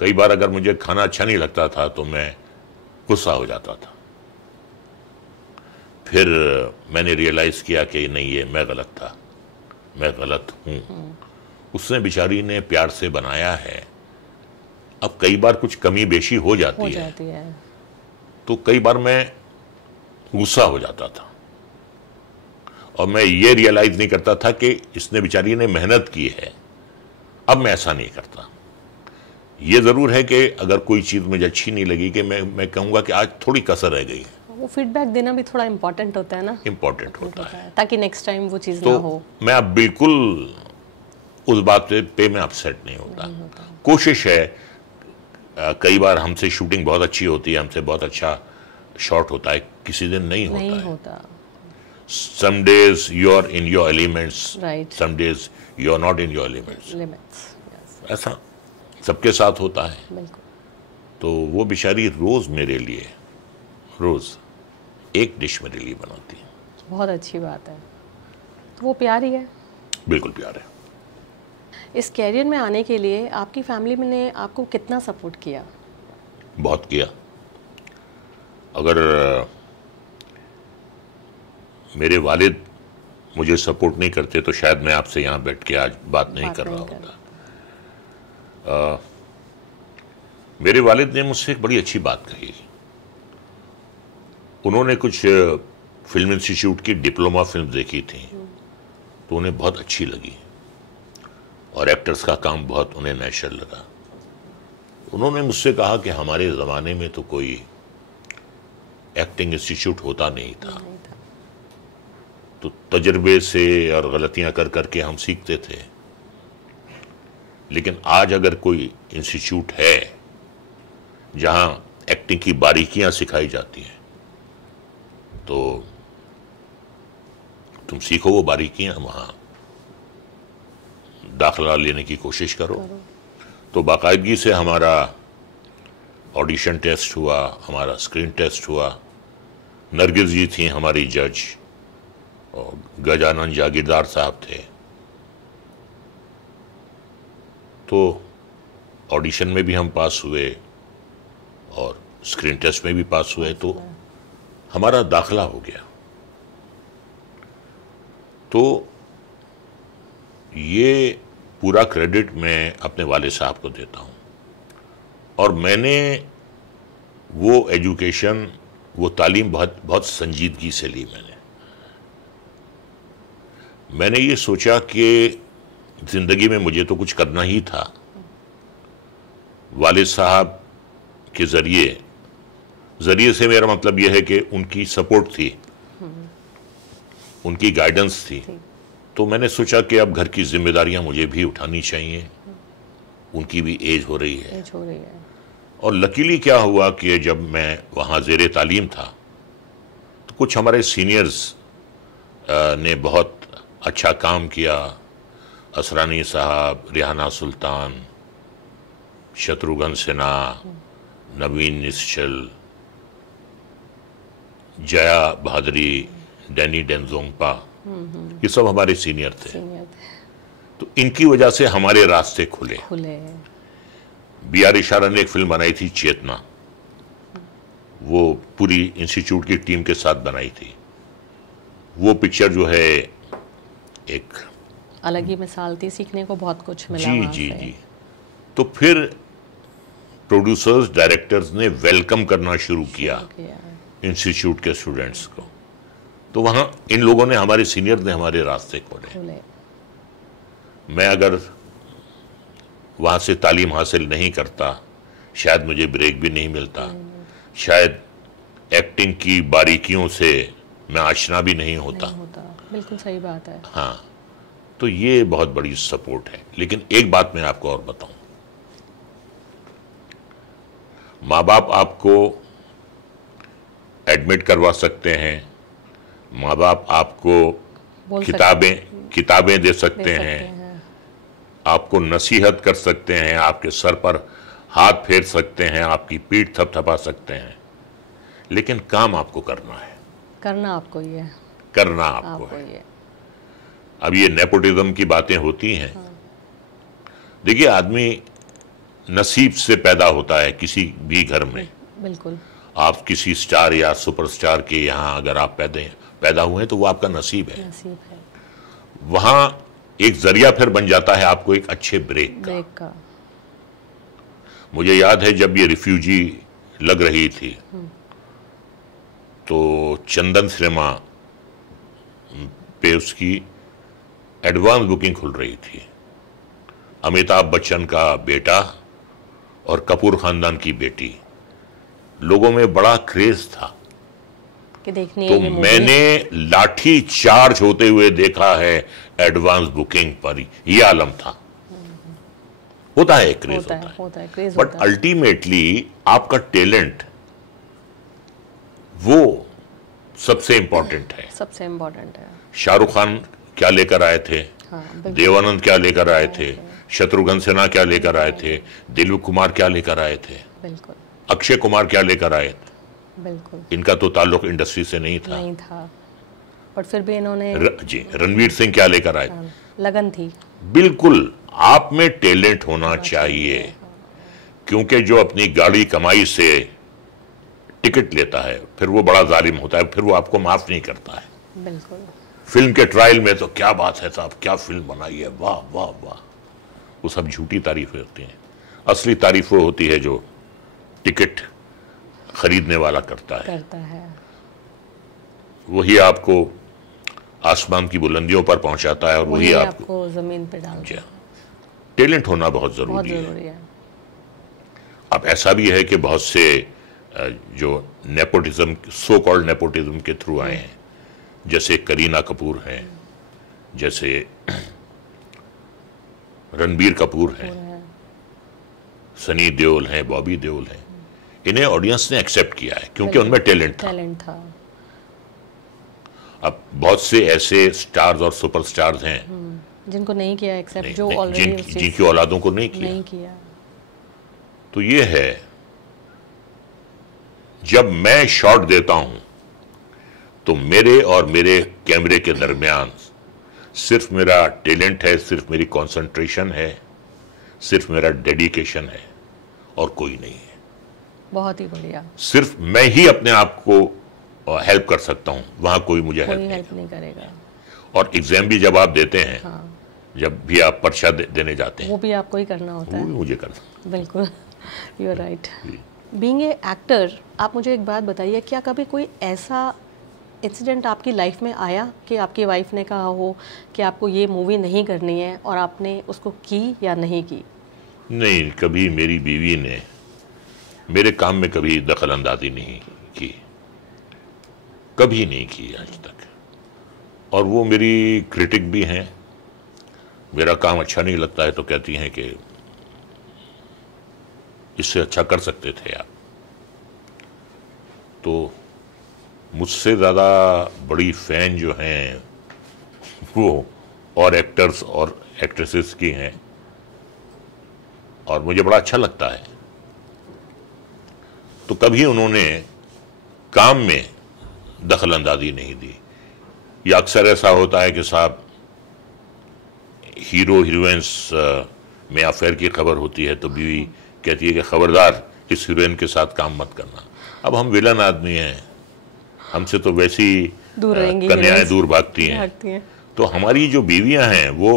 कई बार अगर मुझे खाना अच्छा नहीं लगता था तो मैं गुस्सा हो जाता था। फिर मैंने रियलाइज किया कि नहीं, ये मैं गलत था, मैं गलत हूं। उसने बेचारी ने प्यार से बनाया है। अब कई बार कुछ कमी बेशी हो जाती है तो कई बार मैं गुस्सा हो जाता था, और मैं ये रियलाइज नहीं करता था कि इसने बेचारी ने मेहनत की है। अब मैं ऐसा नहीं करता। ये जरूर है कि अगर कोई चीज मुझे अच्छी नहीं लगी कि मैं कहूंगा कि आज थोड़ी कसर रह गई है। वो फीडबैक देना भी थोड़ा इंपॉर्टेंट होता है ना। इंपॉर्टेंट होता है, ताकि नेक्स्ट टाइम वो चीज तो ना हो। मैं अब बिल्कुल उस बात पे मैं अपसेट नहीं होता। कोशिश है, कई बार हमसे शूटिंग बहुत अच्छी होती है, हमसे बहुत अच्छा शॉट होता है, किसी दिन नहीं होता है। Some days you are in your elements, right. some days you are not in your elements. Yes. ऐसा सबके साथ होता है। बिल्कुल। तो वो बेचारी रोज मेरे लिए, रोज एक डिश मेरे लिए बनाती है। बहुत अच्छी बात है। तो वो प्यार ही है। बिल्कुल प्यार है। इस कैरियर में आने के लिए आपकी फैमिली ने आपको कितना सपोर्ट किया? बहुत किया। अगर मेरे वालिद मुझे सपोर्ट नहीं करते तो शायद मैं आपसे यहाँ बैठ के आज बात नहीं कर रहा होता। मेरे वालिद ने मुझसे एक बड़ी अच्छी बात कही। उन्होंने कुछ फिल्म इंस्टीट्यूट की डिप्लोमा फिल्म देखी थी तो उन्हें बहुत अच्छी लगी, और एक्टर्स का काम बहुत उन्हें नेचुरल लगा। उन्होंने मुझसे कहा कि हमारे ज़माने में तो कोई एक्टिंग इंस्टीट्यूट होता नहीं था, तो तजर्बे से और गलतियां कर करके हम सीखते थे। लेकिन आज अगर कोई इंस्टीट्यूट है जहां एक्टिंग की बारीकियां सिखाई जाती हैं, तो तुम सीखो वो बारीकियां, वहां दाखिला लेने की कोशिश करो। तो बाकायदगी से हमारा ऑडिशन टेस्ट हुआ, हमारा स्क्रीन टेस्ट हुआ। नरगिस जी थी हमारी जज, और गजानन जागीरदार साहब थे। तो ऑडिशन में भी हम पास हुए और स्क्रीन टेस्ट में भी पास हुए, तो हमारा दाखिला हो गया। तो ये पूरा क्रेडिट मैं अपने वाले साहब को देता हूँ। और मैंने वो एजुकेशन, वो तालीम बहुत बहुत संजीदगी से ली। मैंने ये सोचा कि ज़िंदगी में मुझे तो कुछ करना ही था। वालिद साहब के ज़रिए से मेरा मतलब यह है कि उनकी सपोर्ट थी, उनकी गाइडेंस थी। तो मैंने सोचा कि अब घर की जिम्मेदारियां मुझे भी उठानी चाहिए, उनकी भी एज हो रही है। और लकीली क्या हुआ कि जब मैं वहाँ ज़ेरे तालीम था, तो कुछ हमारे सीनियर्स ने बहुत अच्छा काम किया। असरानी साहब, रिहाना सुल्तान, शत्रुघ्न सिन्हा, नवीन निश्चल, जया बहादुरी, डैनी डेंजोंगपा, ये सब हमारे सीनियर थे। तो इनकी वजह से हमारे रास्ते खुले। बी.आर. इशारा ने एक फिल्म बनाई थी चेतना, वो पूरी इंस्टीट्यूट की टीम के साथ बनाई थी। वो पिक्चर जो है एक अलग ही मिसाल थी, सीखने को बहुत कुछ मिला। जी जी जी। तो फिर प्रोड्यूसर्स, डायरेक्टर्स ने वेलकम करना शुरू किया इंस्टीट्यूट के स्टूडेंट्स को। तो वहाँ इन लोगों ने, हमारे सीनियर ने हमारे रास्ते खोले। मैं अगर वहाँ से तालीम हासिल नहीं करता, शायद मुझे ब्रेक भी नहीं मिलता, शायद एक्टिंग की बारीकियों से मैं आशना भी नहीं होता। बिल्कुल सही बात है। हाँ, तो ये बहुत बड़ी सपोर्ट है। लेकिन एक बात मैं आपको और बताऊं, माँ बाप आपको एडमिट करवा सकते हैं, माँ बाप आपको किताबें दे सकते हैं, आपको नसीहत कर सकते हैं, आपके सर पर हाथ फेर सकते हैं, आपकी पीठ थपथपा सकते हैं, लेकिन काम आपको करना है। करना आपको ही है। करना आपको है। अब ये नेपोटिज्म की बातें होती हैं। देखिए, आदमी नसीब से पैदा होता है किसी भी घर में। बिल्कुल। आप किसी स्टार या सुपरस्टार के यहाँ अगर आप पैदा हुए हैं तो वो आपका नसीब है। वहाँ एक जरिया फिर बन जाता है आपको एक अच्छे ब्रेक का। मुझे याद है जब ये रिफ्यूजी लग रही थी, तो चंदन सिनेमा पे उसकी एडवांस बुकिंग खुल रही थी। अमिताभ बच्चन का बेटा और कपूर खानदान की बेटी, लोगों में बड़ा क्रेज था कि देखनी तो मैंने लाठी चार्ज होते हुए देखा है एडवांस बुकिंग पर। यह आलम था। होता है क्रेज, होता है। बट अल्टीमेटली आपका टैलेंट वो सबसे इंपॉर्टेंट है। सबसे इंपॉर्टेंट है। शाहरुख खान क्या लेकर आए थे, देवानंद क्या लेकर आए थे, शत्रुघ्न सिन्हा क्या लेकर आए थे, दिलीप कुमार क्या लेकर आए थे, अक्षय कुमार क्या लेकर आए थे। बिल्कुल। इनका तो ताल्लुक इंडस्ट्री से नहीं था। बट फिर भी इन्होंने जी, रणवीर सिंह क्या लेकर आए, लगन थी। बिल्कुल, आप में टैलेंट होना चाहिए। क्योंकि जो अपनी गाड़ी कमाई से टिकट लेता है फिर वो बड़ा जालिम होता है, फिर वो आपको माफ नहीं करता है। बिल्कुल। फिल्म के ट्रायल में तो क्या बात है साहब, क्या फिल्म बनाई है, वाह वाह वाह, वो सब झूठी तारीफें होती हैं। असली तारीफ वो होती है जो टिकट खरीदने वाला करता है। वही आपको आसमान की बुलंदियों पर पहुंचाता है और वही आपको जमीन पे डालता है। टैलेंट होना बहुत जरूरी है। अब ऐसा भी है कि बहुत से जो नेपोटिज्म, सो कॉल्ड नेपोटिज्म के थ्रू आए हैं, जैसे करीना कपूर हैं, जैसे रणबीर कपूर हैं, सनी देओल हैं, बॉबी देओल हैं, इन्हें ऑडियंस ने एक्सेप्ट किया है क्योंकि उनमें टैलेंट था। अब बहुत से ऐसे स्टार्स और सुपरस्टार्स हैं जिनको नहीं किया एक्सेप्ट, जो ऑलरेडी जिनकी औलादों को नहीं किया। तो ये है, जब मैं शॉट देता हूं तो मेरे और मेरे कैमरे के दरमियान सिर्फ मेरा टैलेंट है, सिर्फ मेरी कंसंट्रेशन है, सिर्फ मेरा डेडिकेशन है और कोई नहीं है। बहुत ही बढ़िया। सिर्फ मैं ही अपने आप को हेल्प कर सकता हूं, वहां कोई मुझे हेल्प नहीं करेगा। और एग्जाम भी जब आप देते हैं, जब भी आप परीक्षा देने जाते हैं, वो भी आपको ही करना होता है। वो भी मुझे करना। बिल्कुल, you are right. Being a actor, आप मुझे एक बात बताइए, क्या कभी कोई ऐसा इंसिडेंट आपकी लाइफ में आया कि आपकी वाइफ ने कहा हो कि आपको ये मूवी नहीं करनी है और आपने उसको की या नहीं की? नहीं, कभी मेरी बीवी ने मेरे काम में कभी दखल अंदाजी नहीं की, कभी नहीं की आज तक। और वो मेरी क्रिटिक भी हैं। मेरा काम अच्छा नहीं लगता है तो कहती हैं कि इससे अच्छा कर सकते थे आप। तो मुझसे ज़्यादा बड़ी फ़ैन जो हैं वो और एक्टर्स और एक्ट्रेसेस की हैं, और मुझे बड़ा अच्छा लगता है। तो कभी उन्होंने काम में दखल अंदाजी नहीं दी। या अक्सर ऐसा होता है कि साहब हीरो हीरोइंस में अफेयर की खबर होती है तो बीवी कहती है कि खबरदार इस हीरोइन के साथ काम मत करना। अब हम विलन आदमी हैं, हमसे तो वैसी कन्याएं दूर भागती हैं। तो हमारी जो बीवियां हैं वो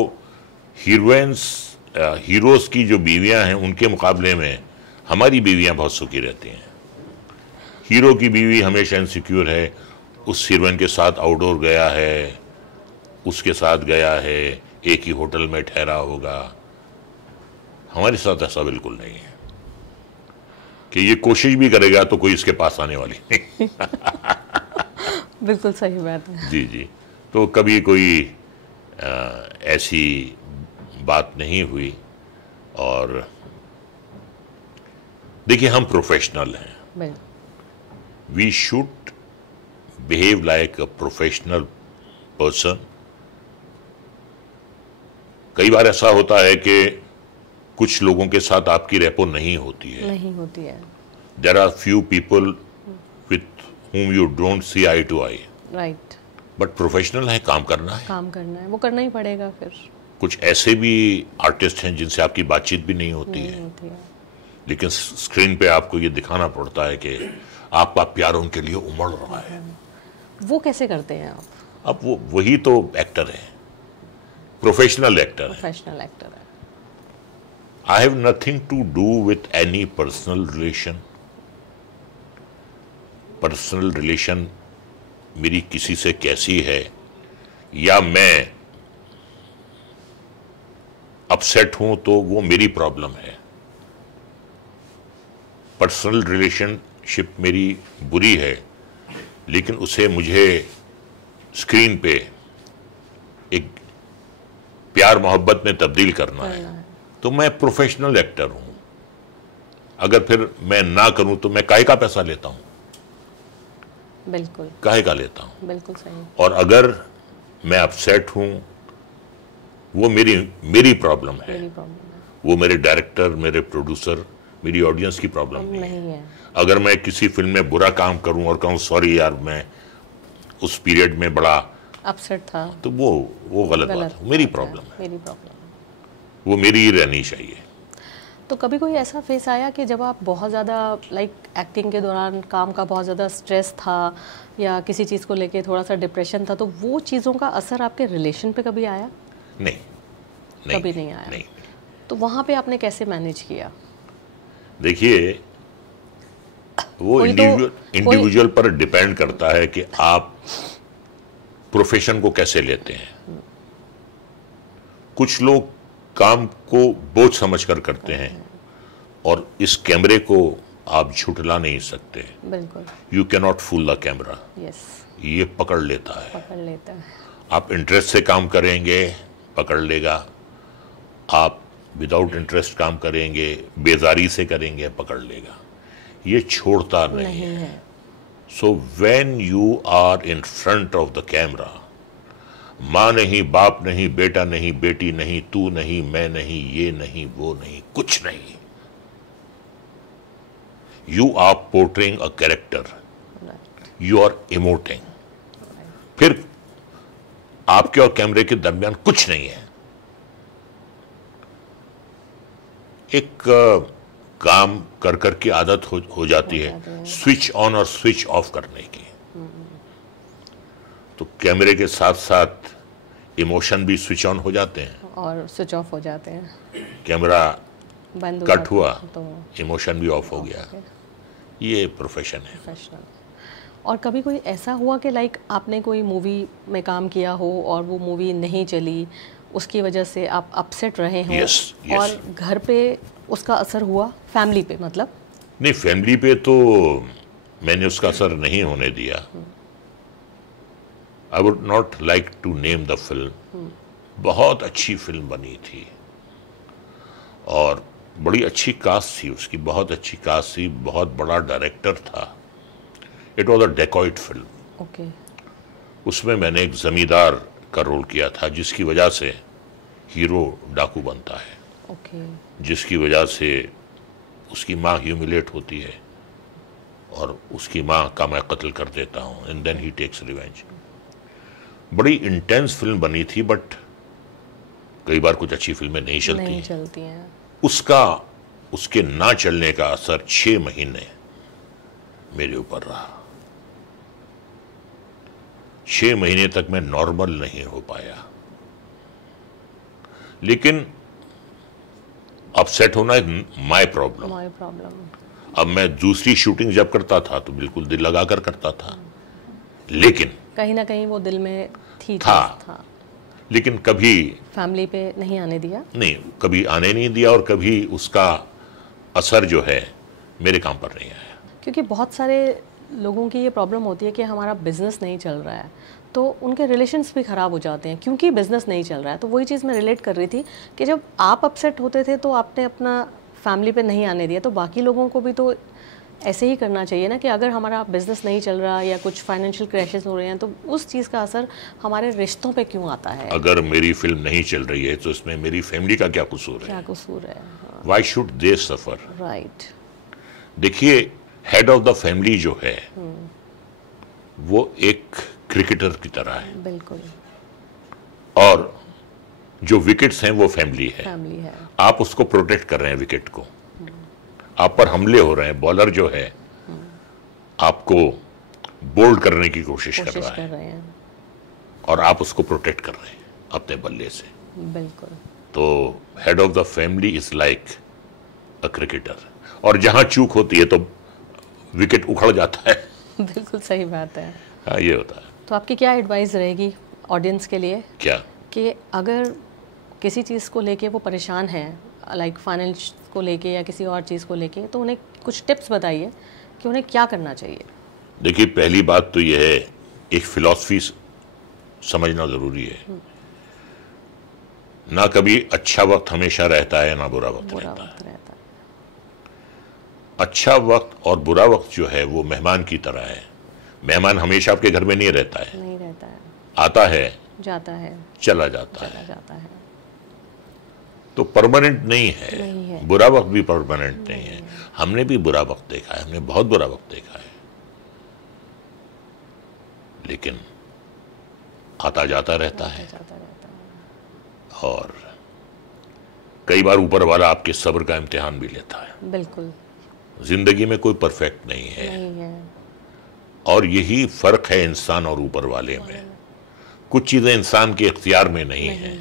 हीरोज की जो बीवियां हैं उनके मुकाबले में हमारी बीवियां बहुत सुखी रहती हैं। हीरो की बीवी हमेशा इनसिक्योर है, उस हीरोइन के साथ आउटडोर गया है, उसके साथ गया है, एक ही होटल में ठहरा होगा। हमारे साथ ऐसा बिल्कुल नहीं है कि ये कोशिश भी करेगा तो कोई इसके पास आने वाली नहीं। बिल्कुल सही बात है। जी जी। तो कभी कोई ऐसी बात नहीं हुई। और देखिए, हम प्रोफेशनल हैं, we should behave like a professional person. कई बार ऐसा होता है कि कुछ लोगों के साथ आपकी रेपो नहीं होती है। There are few people with whom you don't see eye to eye. Right. But professional है, काम करना है, वो करना ही पड़ेगा। फिर कुछ ऐसे भी आर्टिस्ट हैं जिनसे आपकी बातचीत भी नहीं होती है, लेकिन स्क्रीन पे आपको ये दिखाना पड़ता है कि आपका प्यार उनके लिए उमड़ रहा है। वो कैसे करते हैं आप? अब वही तो एक्टर है, प्रोफेशनल एक्टर है। I have nothing to do with any personal relation मेरी किसी से कैसी है, या मैं अपसेट हूं तो वो मेरी प्रॉब्लम है। पर्सनल रिलेशनशिप मेरी बुरी है, लेकिन उसे मुझे स्क्रीन पे एक प्यार मोहब्बत में तब्दील करना है, तो मैं प्रोफेशनल एक्टर हूं। अगर फिर मैं ना करूं तो मैं काहे का पैसा लेता हूं? बिल्कुल, काहे का लेता हूं? बिल्कुल सही। और अगर मैं अपसेट हूं, वो मेरी प्रॉब्लम है, वो मेरे डायरेक्टर, मेरे प्रोड्यूसर, मेरी ऑडियंस की प्रॉब्लम नहीं है। अगर मैं किसी फिल्म में बुरा काम करूं और कहूं सॉरी यार मैं उस पीरियड में बड़ा अपसेट था, तो वो गलत बात है, मेरी प्रॉब्लम है, वो मेरी ही रहनी चाहिए। तो कभी कोई ऐसा फेस आया कि जब आप बहुत ज़्यादा एक्टिंग के दौरान काम का बहुत ज़्यादा स्ट्रेस था या किसी चीज़ को लेके थोड़ा सा डिप्रेशन था, तो वो चीज़ों का असर आपके रिलेशन पे कभी आया? नहीं, कभी नहीं आया। तो वहाँ पे आपने कैसे मैनेज किया? देखिए, वो इंडिविजुअल पर डिपेंड करता है कि आप प्रोफेशन को कैसे लेते हैं। कुछ लोग काम को बोझ समझकर करते हैं और इस कैमरे को आप झुठला नहीं सकते। बिल्कुल, you can not fool the camera. ये पकड़ लेता है। आप इंटरेस्ट से काम करेंगे, पकड़ लेगा। आप विदाउट इंटरेस्ट काम करेंगे, बेजारी से करेंगे, पकड़ लेगा। ये छोड़ता नहीं है। So when you are in front of the camera, माँ नहीं, बाप नहीं, बेटा नहीं, बेटी नहीं, तू नहीं, मैं नहीं, ये नहीं, वो नहीं, कुछ नहीं। You are portraying a character, you are emoting. फिर आपके और कैमरे के दरमियान कुछ नहीं है। एक काम कर कर की आदत हो जाती है स्विच ऑन और स्विच ऑफ करने की। तो कैमरे के साथ साथ इमोशन भी स्विच ऑन हो जाते हैं और स्विच ऑफ हो जाते हैं। कैमरा बंद कट हुआ तो इमोशन भी ऑफ हो गया। ये प्रोफेशन है। प्रोफेशनल। और कभी कोई ऐसा हुआ कि लाइक आपने कोई मूवी में काम किया हो और वो मूवी नहीं चली, उसकी वजह से आप अपसेट रहे हो? yes, yes. और घर पे उसका असर हुआ, फैमिली पे मतलब? नहीं, फैमिली पे तो मैंने उसका असर नहीं होने दिया। I would not like to name the film. बहुत अच्छी फिल्म बनी थी और बड़ी अच्छी कास्ट थी उसकी, बहुत अच्छी कास्ट थी, बहुत बड़ा डायरेक्टर था। It was a dacoit film. Okay. उसमें मैंने एक जमींदार का रोल किया था, जिसकी वजह से हीरो डाकू बनता है। ओके। जिसकी वजह से उसकी माँ ह्यूमिलेट होती है और उसकी माँ का मैं कत्ल कर देता हूँ, and then he takes revenge. बड़ी इंटेंस फिल्म बनी थी, बट कई बार कुछ अच्छी फिल्में नहीं चलती हैं। उसका उसके ना चलने का असर 6 महीने मेरे ऊपर रहा। 6 महीने तक मैं नॉर्मल नहीं हो पाया। लेकिन अपसेट होना माय प्रॉब्लम। अब मैं दूसरी शूटिंग जब करता था तो बिल्कुल दिल लगाकर करता था, लेकिन कहीं ना कहीं वो दिल में था। लेकिन कभी फैमिली पे नहीं आने दिया? नहीं, कभी आने नहीं दिया और कभी उसका असर जो है मेरे काम पर नहीं आया। क्योंकि बहुत सारे लोगों की ये प्रॉब्लम होती है कि हमारा बिजनेस नहीं चल रहा है तो उनके रिलेशंस भी ख़राब हो जाते हैं क्योंकि बिजनेस नहीं चल रहा है। तो वही चीज़ मैं रिलेट कर रही थी कि जब आप अपसेट होते थे तो आपने अपना फैमिली पे नहीं आने दिया, तो बाकी लोगों को भी तो ऐसे ही करना चाहिए ना कि अगर हमारा बिजनेस नहीं चल रहा या कुछ फाइनेंशियल क्रैशेस हो रहे हैं तो उस चीज़ का असर हमारे रिश्तों पे क्यों आता है? अगर मेरी फिल्म नहीं चल रही है तो इसमें मेरी फैमिली का क्या कसूर है? क्या कसूर है? Why should they suffer? Right. देखिए, हेड ऑफ द फैमिली जो है वो एक क्रिकेटर की तरह है। बिल्कुल। और जो विकेट्स हैं वो फैमिली है। आप उसको प्रोटेक्ट कर रहे हैं विकेट को, आप पर हमले हो रहे हैं, बॉलर जो है आपको बोल्ड करने की कोशिश कर रहा है और आप उसको प्रोटेक्ट कर रहे हैं अपने बल्ले से। बिल्कुल। तो head of the family is like a cricketer, और जहां चूक होती है तो विकेट उखड़ जाता है। बिल्कुल सही बात है। हाँ, ये होता है। तो आपकी क्या एडवाइस रहेगी ऑडियंस के लिए? क्या? कि अगर किसी चीज़ को लेके वो परेशान है, लाइक फाइनेंस को लेके या किसी और चीज़ को लेके, तो उन्हें कुछ टिप्स बताइए कि उन्हें क्या करना चाहिए। देखिए, पहली बात तो यह है, एक फिलॉसफी समझना ज़रूरी है। ना कभी अच्छा वक्त हमेशा रहता है, ना बुरा वक्त रहता है। अच्छा वक्त और बुरा वक्त जो है वो मेहमान की तरह है। मेहमान हमेशा आपके घर में नहीं रहता है, आता है, जाता है, चला जाता है। तो परमानेंट नहीं है। बुरा वक्त भी परमानेंट नहीं है। हमने भी बुरा वक्त देखा है, हमने बहुत बुरा वक्त देखा है, लेकिन आता जाता रहता है। और कई बार ऊपर वाला आपके सब्र का इम्तिहान भी लेता है। बिल्कुल। जिंदगी में कोई परफेक्ट नहीं है। और यही फर्क है इंसान और ऊपर वाले में। कुछ चीजें इंसान के इख्तियार में नहीं है।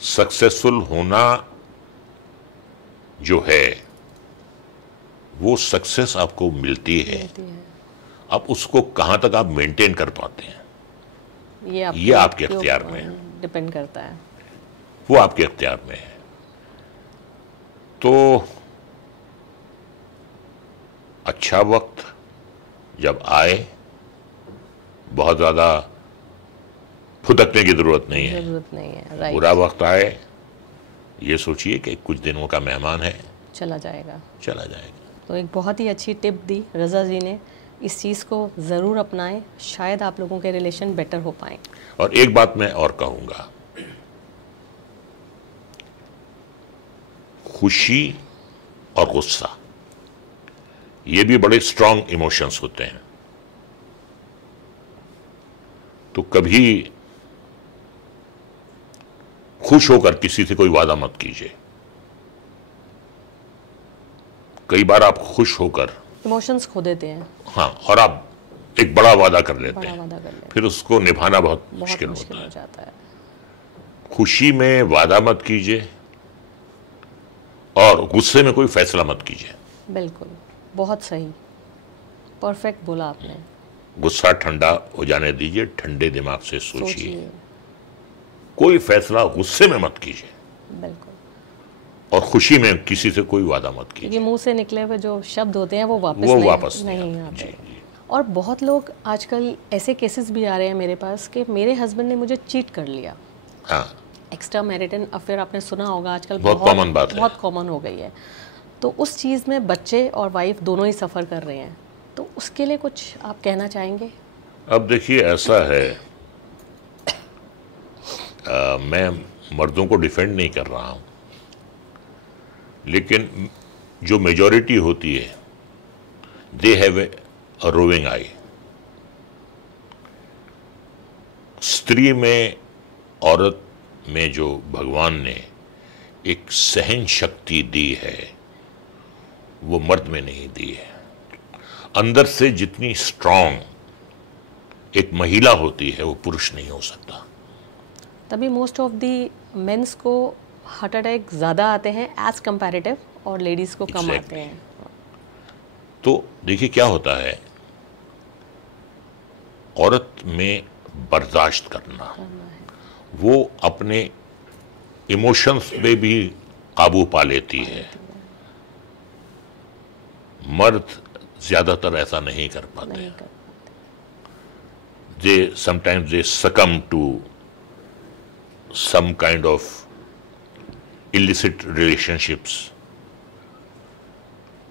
सक्सेसफुल होना जो है वो सक्सेस आपको मिलती है। अब उसको कहां तक आप मेंटेन कर पाते हैं ये आपके इख्तियार में डिपेंड करता है। वो आपके इख्तियार में है। तो अच्छा वक्त जब आए, बहुत ज्यादा फुदकने की जरूरत नहीं है। राइट। बुरा वक्त आए, ये सोचिए कि कुछ दिनों का मेहमान है, चला जाएगा। तो एक बहुत ही अच्छी टिप दी रज़ा जी ने, इस चीज़ को ज़रूर अपनाएं, शायद आप लोगों के रिलेशन बेटर हो पाएं। और एक बात मैं और कहूँगा, खुशी और गुस्सा ये भी बड़े स्ट्रांग इमोशंस होते हैं। तो कभी खुश होकर किसी से कोई वादा मत कीजिए। कई बार आप खुश होकर इमोशंस खो देते हैं। हाँ, और आप एक बड़ा वादा कर लेते बड़ा हैं, वादा कर लेते फिर उसको निभाना बहुत हैं, मुश्किल मुश्किल होता हो है। जाता है। खुशी में वादा मत कीजिए और गुस्से में कोई फैसला मत कीजिए। बिल्कुल, बहुत सही, परफेक्ट बोला आपने। गुस्सा ठंडा हो जाने दीजिए, ठंडे दिमाग से सोचिए। सोचिए, कोई फैसला गुस्से में मत कीजिए बिल्कुल, और खुशी में किसी से कोई वादा मत कीजिए। क्योंकि मुंह से निकले हुए जो शब्द होते हैं वो वापस नहीं आते। जी। और बहुत लोग आजकल ऐसे केसेस भी आ रहे हैं मेरे पास कि मेरे हस्बैंड ने मुझे चीट कर लिया। हाँ, एक्स्ट्रा मैरिटल अफेयर आपने सुना होगा, आजकल बहुत कॉमन बात है। बहुत कॉमन हो गई है। तो उस चीज़ में बच्चे और वाइफ दोनों ही सफ़र कर रहे हैं, तो उसके लिए कुछ आप कहना चाहेंगे? अब देखिए, ऐसा है, मैं मर्दों को डिफेंड नहीं कर रहा हूं, लेकिन जो मेजॉरिटी होती है, दे हैव ए रोविंग आई। स्त्री में, औरत में जो भगवान ने एक सहन शक्ति दी है, वो मर्द में नहीं दी है। अंदर से जितनी स्ट्रांग एक महिला होती है, वो पुरुष नहीं हो सकता। तभी मोस्ट ऑफ दी मेंस को हार्ट अटैक ज़्यादा आते हैं एज कंपैरेटिव, और लेडीज़ को कम आते हैं। तो देखिए क्या होता है, औरत में बर्दाश्त करना, वो अपने इमोशंस पे भी काबू पा लेती है। मर्द ज्यादातर ऐसा नहीं कर पाते। दे sometimes they succumb to some kind of illicit relationships,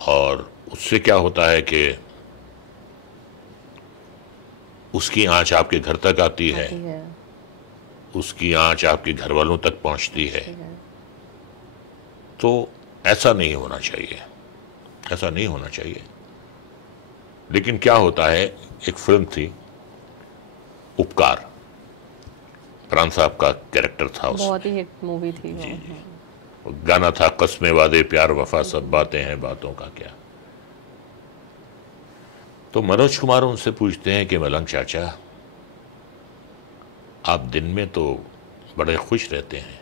और उससे क्या होता है कि उसकी आंच आपके घर तक आती है, उसकी आंच आपके घर वालों तक पहुंचती है। तो ऐसा नहीं होना चाहिए, ऐसा नहीं होना चाहिए। लेकिन क्या होता है, एक फिल्म थी उपकार, प्राण साहब का कैरेक्टर था उसमें, बहुत ही हिट मूवी थी वो। जी। गाना था, कस्मे वादे प्यार वफा सब बातें हैं, बातों का क्या। तो मनोज कुमार उनसे पूछते हैं कि मलंग चाचा, आप दिन में तो बड़े खुश रहते हैं,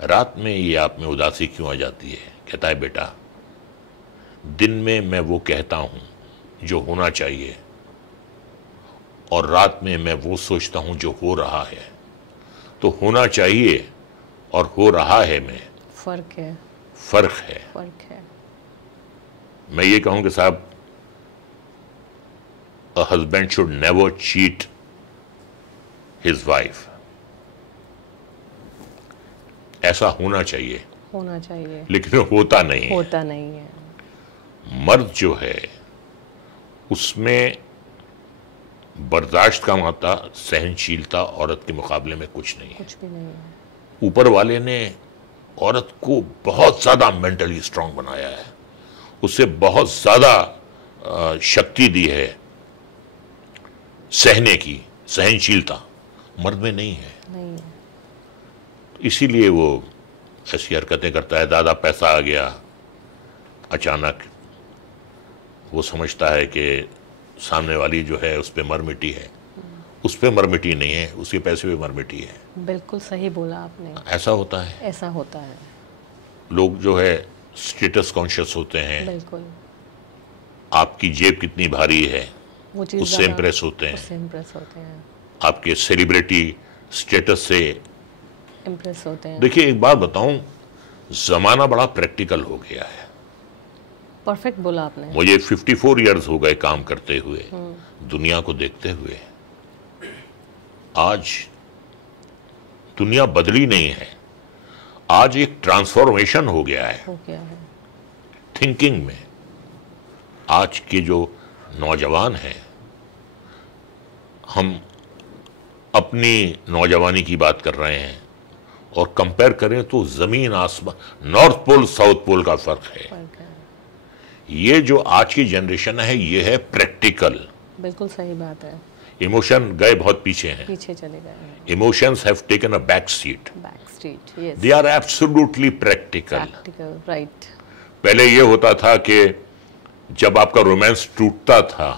रात में ये आप में उदासी क्यों आ जाती है? कहता है, बेटा, दिन में मैं वो कहता हूं जो होना चाहिए, और रात में मैं वो सोचता हूं जो हो रहा है। तो होना चाहिए और हो रहा है में फर्क है। फर्क है। मैं ये कहूं कि साहब, a husband should never cheat his wife. ऐसा होना चाहिए, लेकिन होता नहीं है। मर्द जो है, उसमें बर्दाश्त का मात्रा, सहनशीलता औरत के मुकाबले में कुछ नहीं है। ऊपर वाले ने औरत को बहुत ज्यादा मेंटली स्ट्रांग बनाया है, उसे बहुत ज्यादा शक्ति दी है सहने की, सहनशीलता मर्द में नहीं है। इसीलिए वो ऐसी हरकतें करता है। दादा पैसा आ गया अचानक, वो समझता है कि सामने वाली जो है उस पर मर मिटी है, उस पर मर मिटी नहीं है, उसके पैसे पे मर मिटी है। बिल्कुल सही बोला आपने। ऐसा होता है। लोग जो है स्टेटस कॉन्शियस होते हैं। बिल्कुल। आपकी जेब कितनी भारी है उससे इम्प्रेस होते हैं। आपके सेलिब्रिटी स्टेटस से इम्प्रेस होते हैं। देखिए, एक बात बताऊं, जमाना बड़ा प्रैक्टिकल हो गया है। परफेक्ट बोला आपने। मुझे 54 इयर्स हो गए काम करते हुए, दुनिया को देखते हुए। आज दुनिया बदली नहीं है, आज एक ट्रांसफॉर्मेशन हो गया है। थिंकिंग में आज के जो नौजवान हैं, हम अपनी नौजवानी की बात कर रहे हैं और कंपेयर करें तो जमीन आसमान, नॉर्थ पोल साउथ पोल का फर्क है। ये जो आज की जनरेशन है ये है प्रैक्टिकल। बिल्कुल सही बात है। इमोशन गए बहुत पीछे हैं, पीछे चले गए। Emotions have taken a back seat, yes, they are absolutely practical. Right. पहले ये होता था कि जब आपका रोमांस टूटता था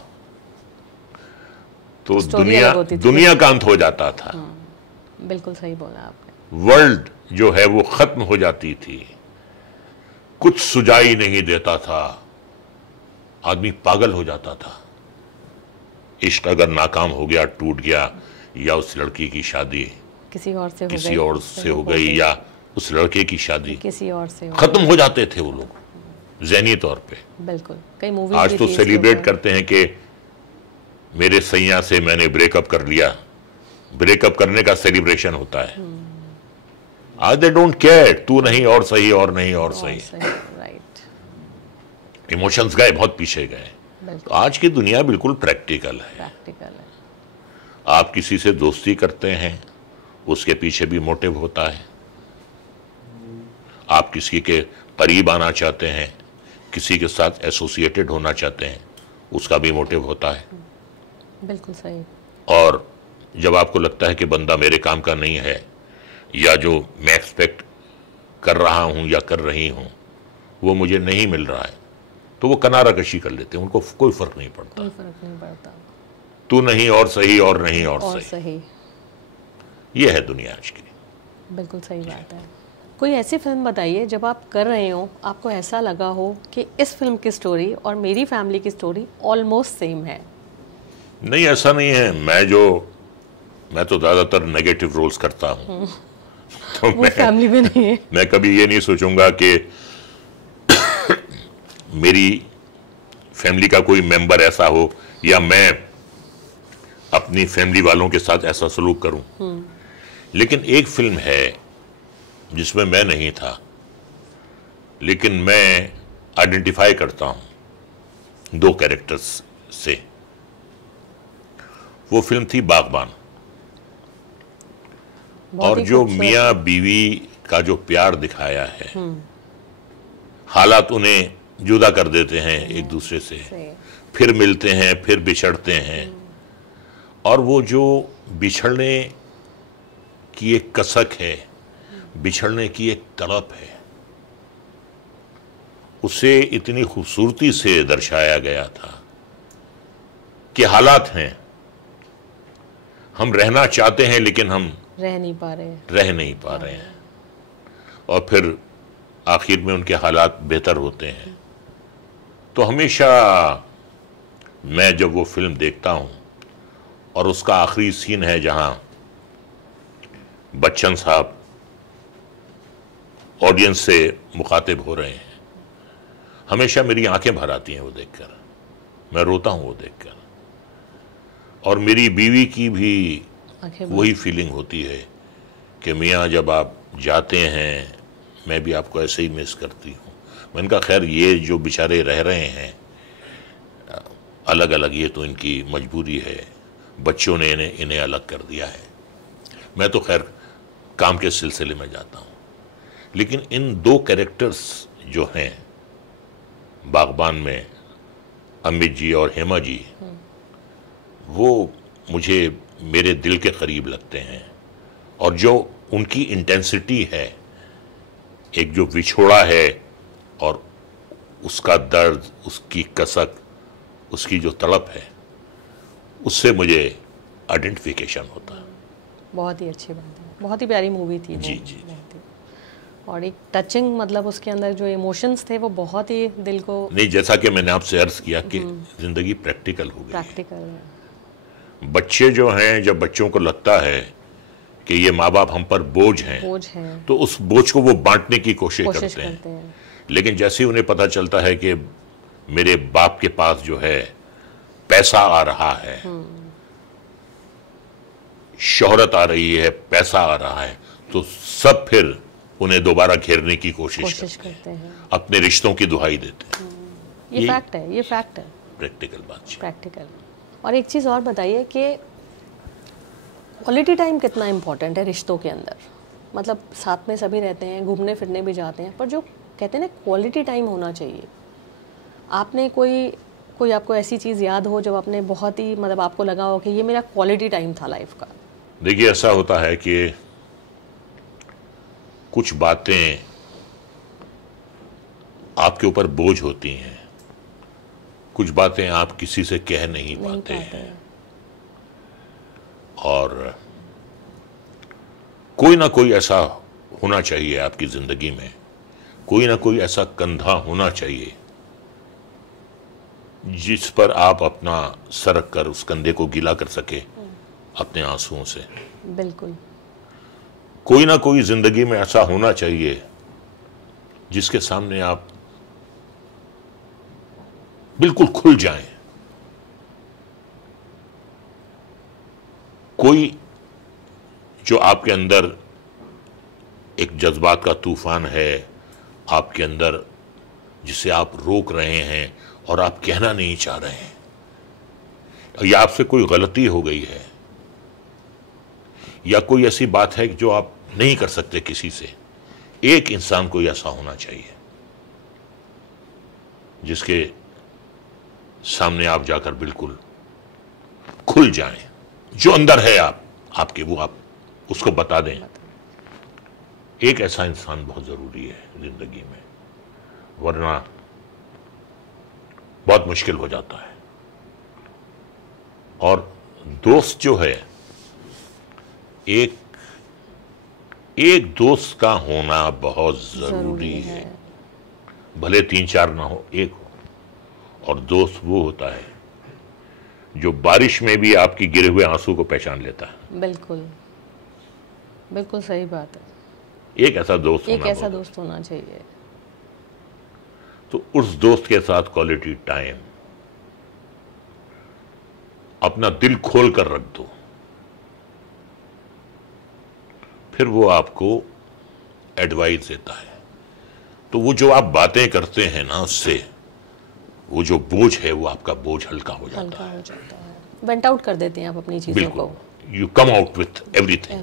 तो दुनिया का अंत हो जाता था। बिल्कुल सही बोला आपने। वर्ल्ड जो है वो खत्म हो जाती थी, कुछ सुझाई नहीं देता था, आदमी पागल हो जाता था। इश्क अगर नाकाम हो गया, टूट गया, या उस लड़की की शादी किसी और से हो गई या उस लड़के की शादी किसी और से खत्म हो जाते थे वो लोग ज़हनी तौर पे। बिल्कुल। कई मूवीज आज तो सेलिब्रेट करते हैं कि मेरे सैया से मैंने ब्रेकअप कर लिया, ब्रेकअप करने का सेलिब्रेशन होता है। आज दे डोंट केयर, तू नहीं और सही, और नहीं और सही। राइट। इमोशंस गए बहुत पीछे गए। तो आज की दुनिया बिल्कुल प्रैक्टिकल है। आप किसी से दोस्ती करते हैं, उसके पीछे भी मोटिव होता है। आप किसी के करीब आना चाहते हैं, किसी के साथ एसोसिएटेड होना चाहते हैं, उसका भी मोटिव होता है। बिल्कुल सही। और जब आपको लगता है कि बंदा मेरे काम का नहीं है, या जो मैं एक्सपेक्ट कर रहा हूं या कर रही हूं वो मुझे नहीं मिल रहा है, तो वो किनारा कशी कर लेते हैं, उनको कोई फर्क नहीं पड़ता। तू नहीं और सही, और नहीं और सही। ये है दुनिया आज की। बिल्कुल सही बात है। कोई ऐसी फिल्म बताइए जब आप कर रहे हो आपको ऐसा लगा हो कि इस फिल्म की स्टोरी और मेरी फैमिली की स्टोरी ऑलमोस्ट सेम है। नहीं, ऐसा नहीं है। मैं तो ज्यादातर नेगेटिव रोल्स करता हूँ। तो वो फैमिली में नहीं है। मैं कभी ये नहीं सोचूंगा कि मेरी फैमिली का कोई मेंबर ऐसा हो या मैं अपनी फैमिली वालों के साथ ऐसा सलूक करूं। लेकिन एक फिल्म है जिसमें मैं नहीं था, लेकिन मैं आइडेंटिफाई करता हूं दो कैरेक्टर्स से। वो फिल्म थी बागबान। और जो मियां बीवी का जो प्यार दिखाया है, हालात उन्हें जुदा कर देते हैं एक दूसरे से, फिर मिलते हैं, फिर बिछड़ते हैं, और वो जो बिछड़ने की एक कसक है, बिछड़ने की एक तड़प है, उसे इतनी खूबसूरती से दर्शाया गया था कि हालात हैं, हम रहना चाहते हैं लेकिन हम रह नहीं पा रहे हैं, और फिर आखिर में उनके हालात बेहतर होते हैं। तो हमेशा मैं जब वो फिल्म देखता हूं और उसका आखिरी सीन है जहां बच्चन साहब ऑडियंस से मुखातिब हो रहे हैं, हमेशा मेरी आंखें भर आती हैं वो देखकर, मैं रोता हूं वो देखकर। और मेरी बीवी की भी वही फीलिंग होती है कि मियाँ जब आप जाते हैं मैं भी आपको ऐसे ही मिस करती हूँ। मैंने कहा खैर ये जो बेचारे रह रहे हैं अलग अलग, ये तो इनकी मजबूरी है, बच्चों ने इन्हें अलग कर दिया है, मैं तो खैर काम के सिलसिले में जाता हूँ। लेकिन इन दो कैरेक्टर्स जो हैं बागबान में, अमित जी और हेमा जी, वो मुझे मेरे दिल के करीब लगते हैं। और जो उनकी इंटेंसिटी है, एक जो विछोड़ा है और उसका दर्द, उसकी कसक, उसकी जो तड़प है, उससे मुझे आइडेंटिफिकेशन होता है। बहुत ही अच्छी बात है, बहुत ही प्यारी मूवी थी जी जी। और एक टचिंग, मतलब उसके अंदर जो इमोशंस थे वो बहुत ही दिल को, नहीं, जैसा कि मैंने आपसे अर्ज किया कि जिंदगी प्रैक्टिकल हो गई, प्रैक्टिकल है। बच्चे जो हैं, जब बच्चों को लगता है कि ये माँ बाप हम पर बोझ हैं, तो उस बोझ को वो बांटने की कोशिश करते हैं। लेकिन जैसे ही उन्हें पता चलता है कि मेरे बाप के पास जो है पैसा आ रहा है, शोहरत आ रही है, पैसा आ रहा है, तो सब फिर उन्हें दोबारा घेरने की कोशिश करते हैं, अपने रिश्तों की दुहाई देते हैं। ये फैक्ट है, ये फैक्ट है, प्रैक्टिकल बात, प्रैक्टिकल। और एक चीज़ और बताइए कि क्वालिटी टाइम कितना इम्पोर्टेंट है रिश्तों के अंदर। मतलब साथ में सभी रहते हैं, घूमने फिरने भी जाते हैं, पर जो कहते हैं ना क्वालिटी टाइम होना चाहिए। आपने कोई आपको ऐसी चीज़ याद हो जब आपने बहुत ही मतलब आपको लगा हो कि ये मेरा क्वालिटी टाइम था लाइफ का? देखिए, ऐसा होता है कि कुछ बातें आपके ऊपर बोझ होती हैं, कुछ बातें आप किसी से कह नहीं पाते हैं, और कोई ना कोई ऐसा होना चाहिए आपकी जिंदगी में, कोई ना कोई ऐसा कंधा होना चाहिए जिस पर आप अपना सर रख कर उस कंधे को गीला कर सके अपने आंसुओं से। बिल्कुल। कोई ना कोई जिंदगी में ऐसा होना चाहिए जिसके सामने आप बिल्कुल खुल जाएं। कोई जो आपके अंदर एक जज्बात का तूफान है आपके अंदर, जिसे आप रोक रहे हैं और आप कहना नहीं चाह रहे हैं, या आपसे कोई गलती हो गई है, या कोई ऐसी बात है जो आप नहीं कर सकते किसी से, एक इंसान को ऐसा होना चाहिए जिसके सामने आप जाकर बिल्कुल खुल जाएं, जो अंदर है आपके वो आप उसको बता दें। एक ऐसा इंसान बहुत जरूरी है जिंदगी में, वरना बहुत मुश्किल हो जाता है। और दोस्त जो है, एक दोस्त का होना बहुत जरूरी है। भले 3-4 ना हो, एक हो। और दोस्त वो होता है जो बारिश में भी आपकी गिरे हुए आंसू को पहचान लेता है। बिल्कुल, बिल्कुल सही बात है। एक ऐसा दोस्त होना चाहिए। तो उस दोस्त के साथ क्वालिटी टाइम, अपना दिल खोल कर रख दो, फिर वो आपको एडवाइस देता है। तो वो जो आप बातें करते हैं ना, उससे वो जो बोझ है वो आपका बोझ हल्का हो जाता है। वेंट आउट कर देते हैं आप अपनी चीजों को। You come out with everything.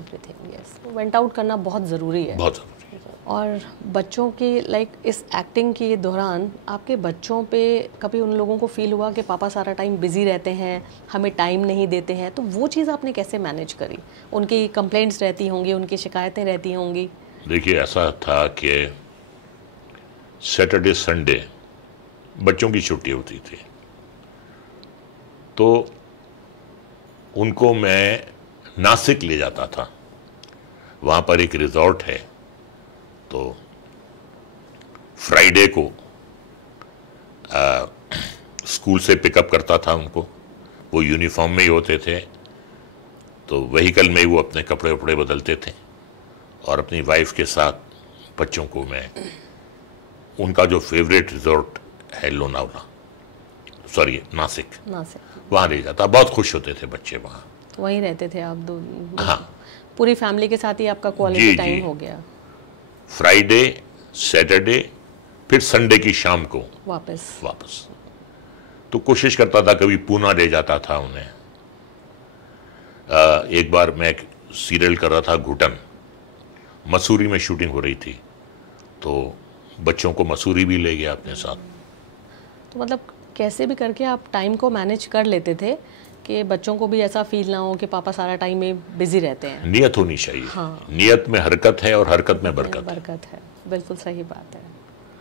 Yes, went out करना बहुत ज़रूरी है। बहुत ज़रूरी है। और बच्चों की इस एक्टिंग के दौरान आपके बच्चों पे कभी उन लोगों को फील हुआ कि पापा सारा टाइम बिजी रहते हैं, हमें टाइम नहीं देते हैं, तो वो चीज़ आपने कैसे मैनेज करी? उनकी कंप्लेंट्स रहती होंगी, उनकी शिकायतें रहती होंगी। देखिए, ऐसा था कि सैटरडे संडे बच्चों की छुट्टी होती थी, तो उनको मैं नासिक ले जाता था। वहाँ पर एक रिजॉर्ट है, तो फ्राइडे को स्कूल से पिकअप करता था उनको। वो यूनिफॉर्म में ही होते थे, तो व्हीकल में ही वो अपने कपड़े वपड़े बदलते थे, और अपनी वाइफ के साथ बच्चों को मैं उनका जो फेवरेट रिजॉर्ट है लोनावला, सॉरी नासिक, वहाँ ले जाता। बहुत खुश होते थे बच्चे वहाँ। तो वहीं रहते थे आप दो? हाँ, पूरी फैमिली के साथ ही आपका क्वालिटी टाइम हो गया। फ्राइडे, सैटरडे, फिर संडे की शाम को वापस। तो कोशिश करता था, कभी पूना ले जाता था उन्हें। एक बार मैं एक सीरियल कर रहा था घुटन, मसूरी में शूटिंग हो रही थी, तो बच्चों को मसूरी भी ले गया अपने साथ। तो मतलब कैसे भी करके आप टाइम को मैनेज कर लेते थे कि बच्चों को भी ऐसा फील ना हो कि पापा सारा टाइम में बिजी रहते हैं। नियत होनी चाहिए। हाँ, नियत में हरकत है और हरकत में बरकत है। बिल्कुल सही बात है।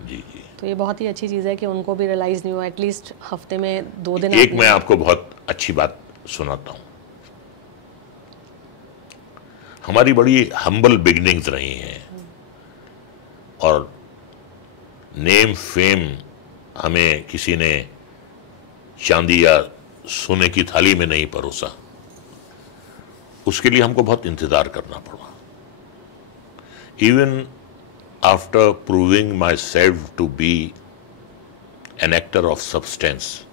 जी। तो ये बहुत ही अच्छी चीज़ है कि उनको भी रियलाइज़ नहीं हुआ। एटलीस्ट हफ्ते में 2 दिन। एक मैं आपको बहुत अच्छी बात सुनाता हूँ। हमारी बड़ी हम्बल बिगनिंग्स रही हैं, और नेम फेम हमें किसी ने चांदी या सोने की थाली में नहीं परोसा। उसके लिए हमको बहुत इंतजार करना पड़ा। Even after proving myself to be an actor of substance,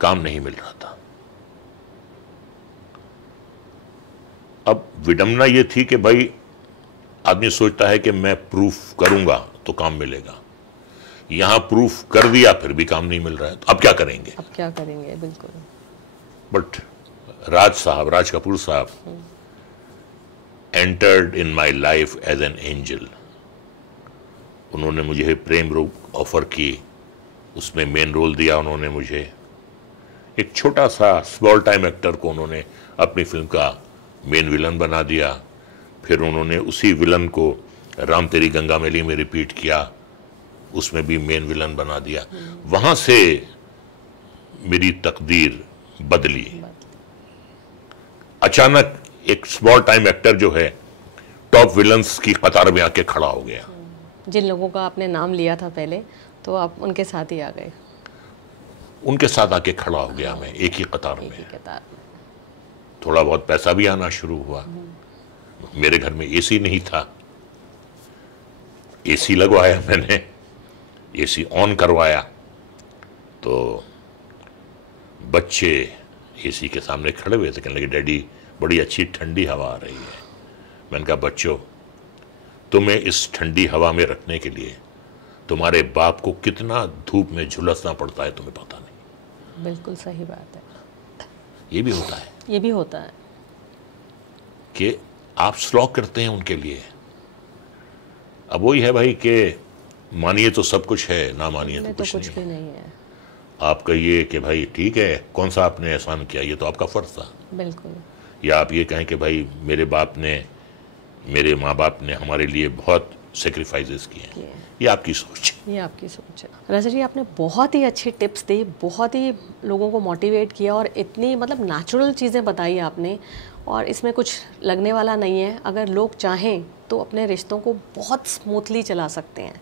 काम नहीं मिल रहा था। अब विडंबना यह थी कि भाई आदमी सोचता है कि मैं प्रूफ करूंगा तो काम मिलेगा। यहां प्रूफ कर दिया फिर भी काम नहीं मिल रहा है, तो अब क्या करेंगे? अब क्या करेंगे, बिल्कुल। बट राज कपूर साहब entered in my life as an angel. उन्होंने मुझे प्रेम रोग ऑफर की, उसमें मेन रोल दिया उन्होंने मुझे। एक छोटा सा स्मॉल टाइम एक्टर को उन्होंने अपनी फिल्म का मेन विलन बना दिया। फिर उन्होंने उसी विलन को राम तेरी गंगा मैली में रिपीट किया, उसमें भी मेन विलन बना दिया। वहां से मेरी तकदीर बदली। अचानक एक स्मॉल टाइम एक्टर जो है टॉप विलन्स की कतार में आके खड़ा हो गया। जिन लोगों का आपने नाम लिया था पहले, तो आप उनके साथ ही आ गए। उनके साथ आके खड़ा हो गया मैं एक ही कतार में। थोड़ा बहुत पैसा भी आना शुरू हुआ। मेरे घर में एसी नहीं था, एसी लगवाया मैंने, एसी ऑन करवाया तो बच्चे एसी के सामने खड़े हुए थे, कहने लगे डैडी बड़ी अच्छी ठंडी हवा आ रही है। मैंने कहा बच्चों, तुम्हें इस ठंडी हवा में रखने के लिए तुम्हारे बाप को कितना धूप में झुलसना पड़ता है तुम्हें पता नहीं। बिल्कुल सही बात है। ये भी होता है, ये भी होता है कि आप स्लॉग करते हैं उनके लिए। अब वही है भाई कि मानिए तो सब कुछ है, ना मानिए तो कुछ भी नहीं है। आप कहिए कि भाई ठीक है, कौन सा आपने एहसान किया, ये तो आपका फर्ज था। बिल्कुल। या आप ये कहें कि भाई मेरे माँ बाप ने हमारे लिए बहुत सेक्रीफाइसेस किए। ये आपकी सोच है। ये आपकी सोच है। रजत जी, आपने बहुत ही अच्छी टिप्स दी, बहुत ही लोगों को मोटिवेट किया और इतनी मतलब नेचुरल चीज़ें बताई आपने, और इसमें कुछ लगने वाला नहीं है। अगर लोग चाहें तो अपने रिश्तों को बहुत स्मूथली चला सकते हैं,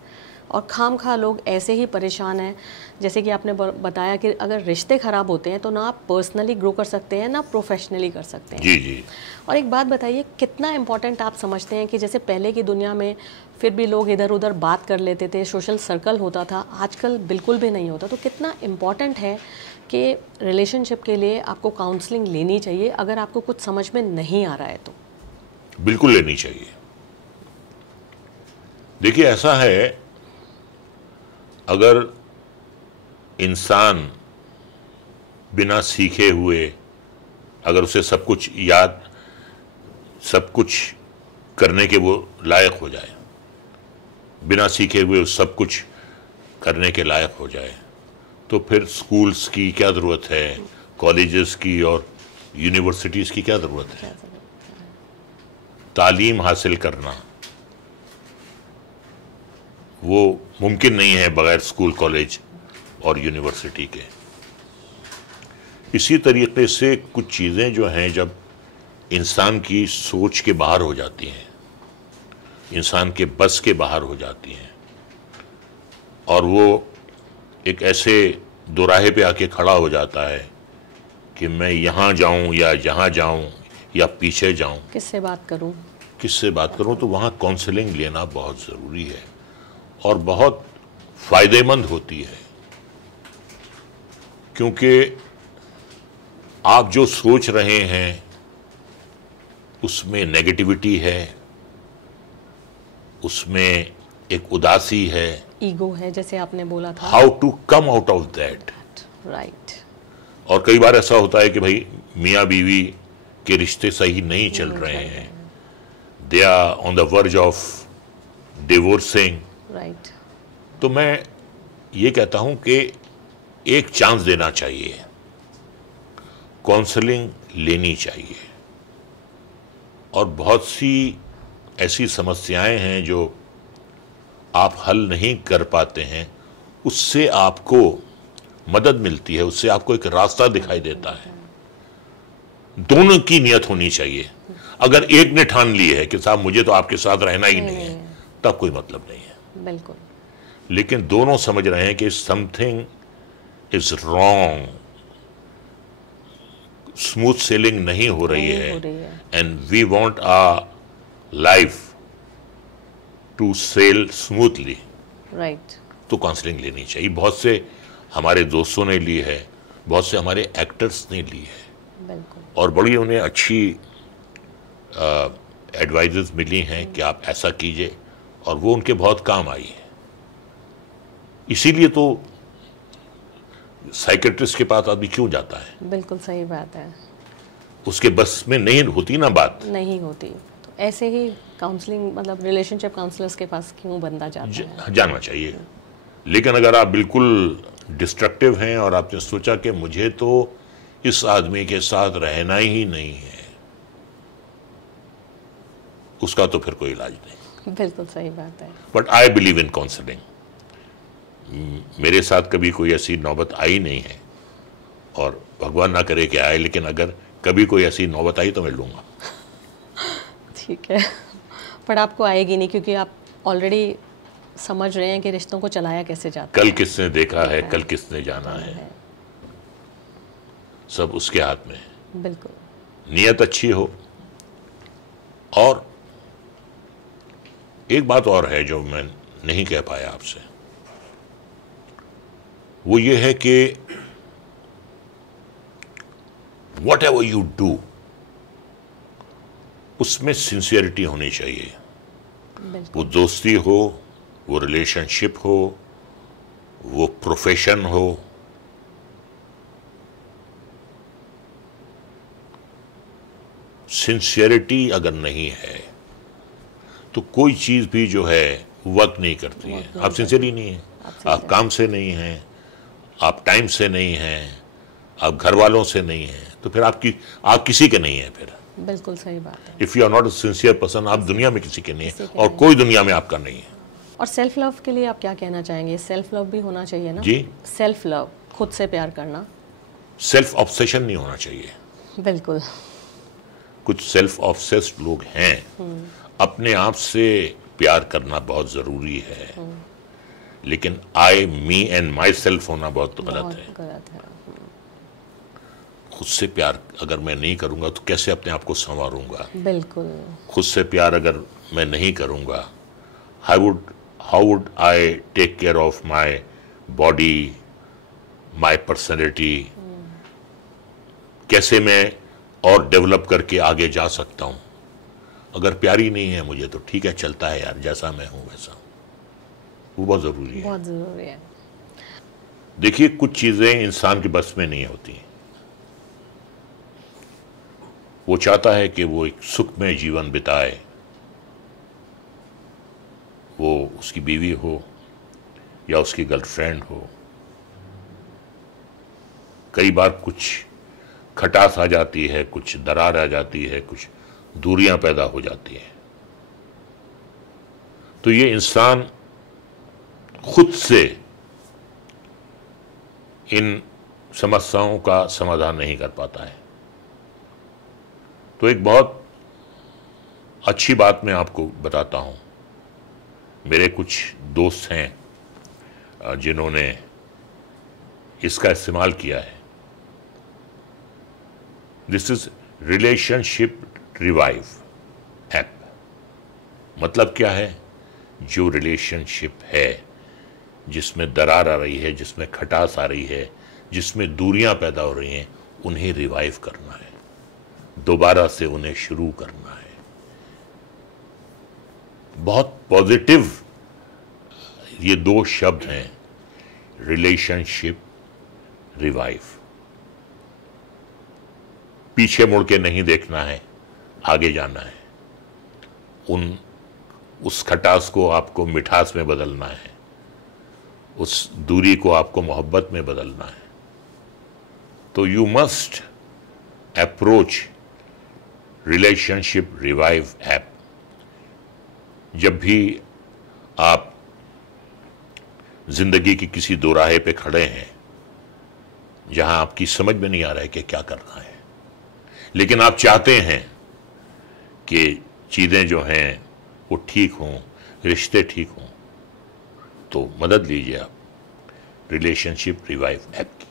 और खामखा लोग ऐसे ही परेशान हैं। जैसे कि आपने बताया कि अगर रिश्ते ख़राब होते हैं तो ना आप पर्सनली ग्रो कर सकते हैं, ना प्रोफेशनली कर सकते हैं। जी जी। और एक बात बताइए, कितना इम्पोर्टेंट आप समझते हैं कि जैसे पहले की दुनिया में फिर भी लोग इधर उधर बात कर लेते थे, सोशल सर्कल होता था, आजकल बिल्कुल भी नहीं होता। तो कितना इम्पॉर्टेंट है कि रिलेशनशिप के लिए आपको काउंसलिंग लेनी चाहिए अगर आपको कुछ समझ में नहीं आ रहा है तो? बिल्कुल लेनी चाहिए। देखिए ऐसा है, अगर इंसान बिना सीखे हुए अगर उसे सब कुछ याद, सब कुछ करने के वो लायक हो जाए, बिना सीखे हुए सब कुछ करने के लायक हो जाए, तो फिर स्कूल्स की क्या ज़रूरत है, कॉलेजेस की और यूनिवर्सिटीज़ की क्या ज़रूरत है? तालीम हासिल करना वो मुमकिन नहीं है बगैर स्कूल, कॉलेज और यूनिवर्सिटी के। इसी तरीके से कुछ चीज़ें जो हैं जब इंसान की सोच के बाहर हो जाती हैं, इंसान के बस के बाहर हो जाती हैं, और वो एक ऐसे दोराहे पे आके खड़ा हो जाता है कि मैं यहाँ जाऊँ या जहाँ जाऊँ या पीछे जाऊँ, किससे बात करूँ, तो वहाँ काउंसलिंग लेना बहुत ज़रूरी है और बहुत फ़ायदेमंद होती है। क्योंकि आप जो सोच रहे हैं उसमें नेगेटिविटी है, उसमें एक उदासी है, ईगो है, जैसे आपने बोला था। How to come out of that, right. और कई बार ऐसा होता है कि भाई मियाँ बीवी के रिश्ते सही नहीं चल रहे हैं, they are on the verge of divorcing, right. तो मैं ये कहता हूं कि एक चांस देना चाहिए, काउंसलिंग लेनी चाहिए। और बहुत सी ऐसी समस्याएं हैं जो आप हल नहीं कर पाते हैं, उससे आपको मदद मिलती है, उससे आपको एक रास्ता दिखाई देता है। दोनों की नियत होनी चाहिए। अगर एक ने ठान ली है कि साहब मुझे तो आपके साथ रहना ही नहीं है, तब कोई मतलब नहीं है। बिल्कुल। लेकिन दोनों समझ रहे हैं कि something is wrong, smooth sailing नहीं हो रही है, and we want a life to sail smoothly, right. तो काउंसलिंग लेनी चाहिए। बहुत से हमारे दोस्तों ने ली है, बहुत से हमारे एक्टर्स ने ली है, बिल्कुल। और बड़ी उन्हें अच्छी एडवाइजेस मिली हैं कि आप ऐसा कीजिए, और वो उनके बहुत काम आई है। इसीलिए तो साइकेट्रिस्ट के पास आदमी क्यों जाता है? बिल्कुल सही बात है। उसके बस में नहीं होती ना बात, नहीं होती, तो ऐसे ही काउंसलिंग मतलब रिलेशनशिप काउंसलर्स के पास क्यों बंदा जाता है? जाना चाहिए। लेकिन अगर आप बिल्कुल डिस्ट्रक्टिव हैं और आपने सोचा कि मुझे तो इस आदमी के साथ रहना ही नहीं है, उसका तो फिर कोई इलाज नहीं। बिल्कुल सही बात है। But I believe in counselling. मेरे साथ कभी कोई ऐसी नौबत आई नहीं है, और भगवान ना करे कि आए, लेकिन अगर कभी कोई ऐसी नौबत आई तो मैं लूंगा। ठीक है, पर आपको आएगी नहीं, क्योंकि आप ऑलरेडी समझ रहे हैं कि रिश्तों को चलाया कैसे जाता है। कल किसने देखा है, कल किसने जाना है, सब उसके हाथ में है। बिल्कुल। नियत अच्छी हो। और एक बात और है जो मैं नहीं कह पाया आपसे, वो ये है कि वॉट एवर यू डू, उसमें सिंसियरिटी होनी चाहिए। वो दोस्ती हो, वो रिलेशनशिप हो, वो प्रोफेशन हो, सिंसियरिटी अगर नहीं है तो कोई चीज भी जो है वर्क नहीं करती है। आप सिंसियर ही नहीं है, आप काम से नहीं हैं, आप टाइम से नहीं हैं, आप घर वालों से नहीं हैं, तो फिर आप किसी के नहीं है फिर। बिल्कुल सही बात है। If you are not a sincere person, आप दुनिया में किसी के नहीं है, और कोई दुनिया में आपका नहीं है। और सेल्फ लव के लिए आप क्या कहना चाहेंगे? सेल्फ लव भी होना चाहिए ना जी? सेल्फ लव, खुद से प्यार करना। सेल्फ ऑब्सेशन नहीं होना चाहिए। बिल्कुल। कुछ सेल्फ ऑब्सेस्ड लोग हैं, अपने आप से प्यार करना बहुत जरूरी है, लेकिन आई, मी एंड माई सेल्फ होना बहुत गलत है। खुद से प्यार अगर मैं नहीं करूंगा तो कैसे अपने आप को संवारूंगा? बिल्कुल। खुद से प्यार अगर मैं नहीं करूंगा, how would I take care of my body, my personality? कैसे मैं और डेवलप करके आगे जा सकता हूं? अगर प्यार ही नहीं है मुझे, तो ठीक है, चलता है यार, जैसा मैं हूं वैसा। वो बहुत जरूरी है। बहुत जरूरी है। देखिए, कुछ चीजें इंसान के बस में नहीं होती। वो चाहता है कि वो एक सुखमय जीवन बिताए, वो उसकी बीवी हो या उसकी गर्लफ्रेंड हो। कई बार कुछ खटास आ जाती है, कुछ दरार आ जाती है, कुछ दूरियां पैदा हो जाती हैं, तो ये इंसान खुद से इन समस्याओं का समाधान नहीं कर पाता है। तो एक बहुत अच्छी बात मैं आपको बताता हूं। मेरे कुछ दोस्त हैं जिन्होंने इसका इस्तेमाल किया है। This is relationship revive app. मतलब क्या है? जो रिलेशनशिप है जिसमें दरार आ रही है, जिसमें खटास आ रही है, जिसमें दूरियां पैदा हो रही हैं, उन्हें रिवाइव करना है, दोबारा से उन्हें शुरू करना है। बहुत पॉजिटिव ये दो शब्द हैं, रिलेशनशिप रिवाइव। पीछे मुड़ के नहीं देखना है, आगे जाना है। उस खटास को आपको मिठास में बदलना है, उस दूरी को आपको मोहब्बत में बदलना है। तो you must approach relationship revive app. जब भी आप जिंदगी की किसी दोराहे पे खड़े हैं जहां आपकी समझ में नहीं आ रहा है कि क्या करना है, लेकिन आप चाहते हैं कि चीजें जो हैं वो ठीक हों, रिश्ते ठीक हों, तो मदद लीजिए आप रिलेशनशिप रिवाइव ऐप की।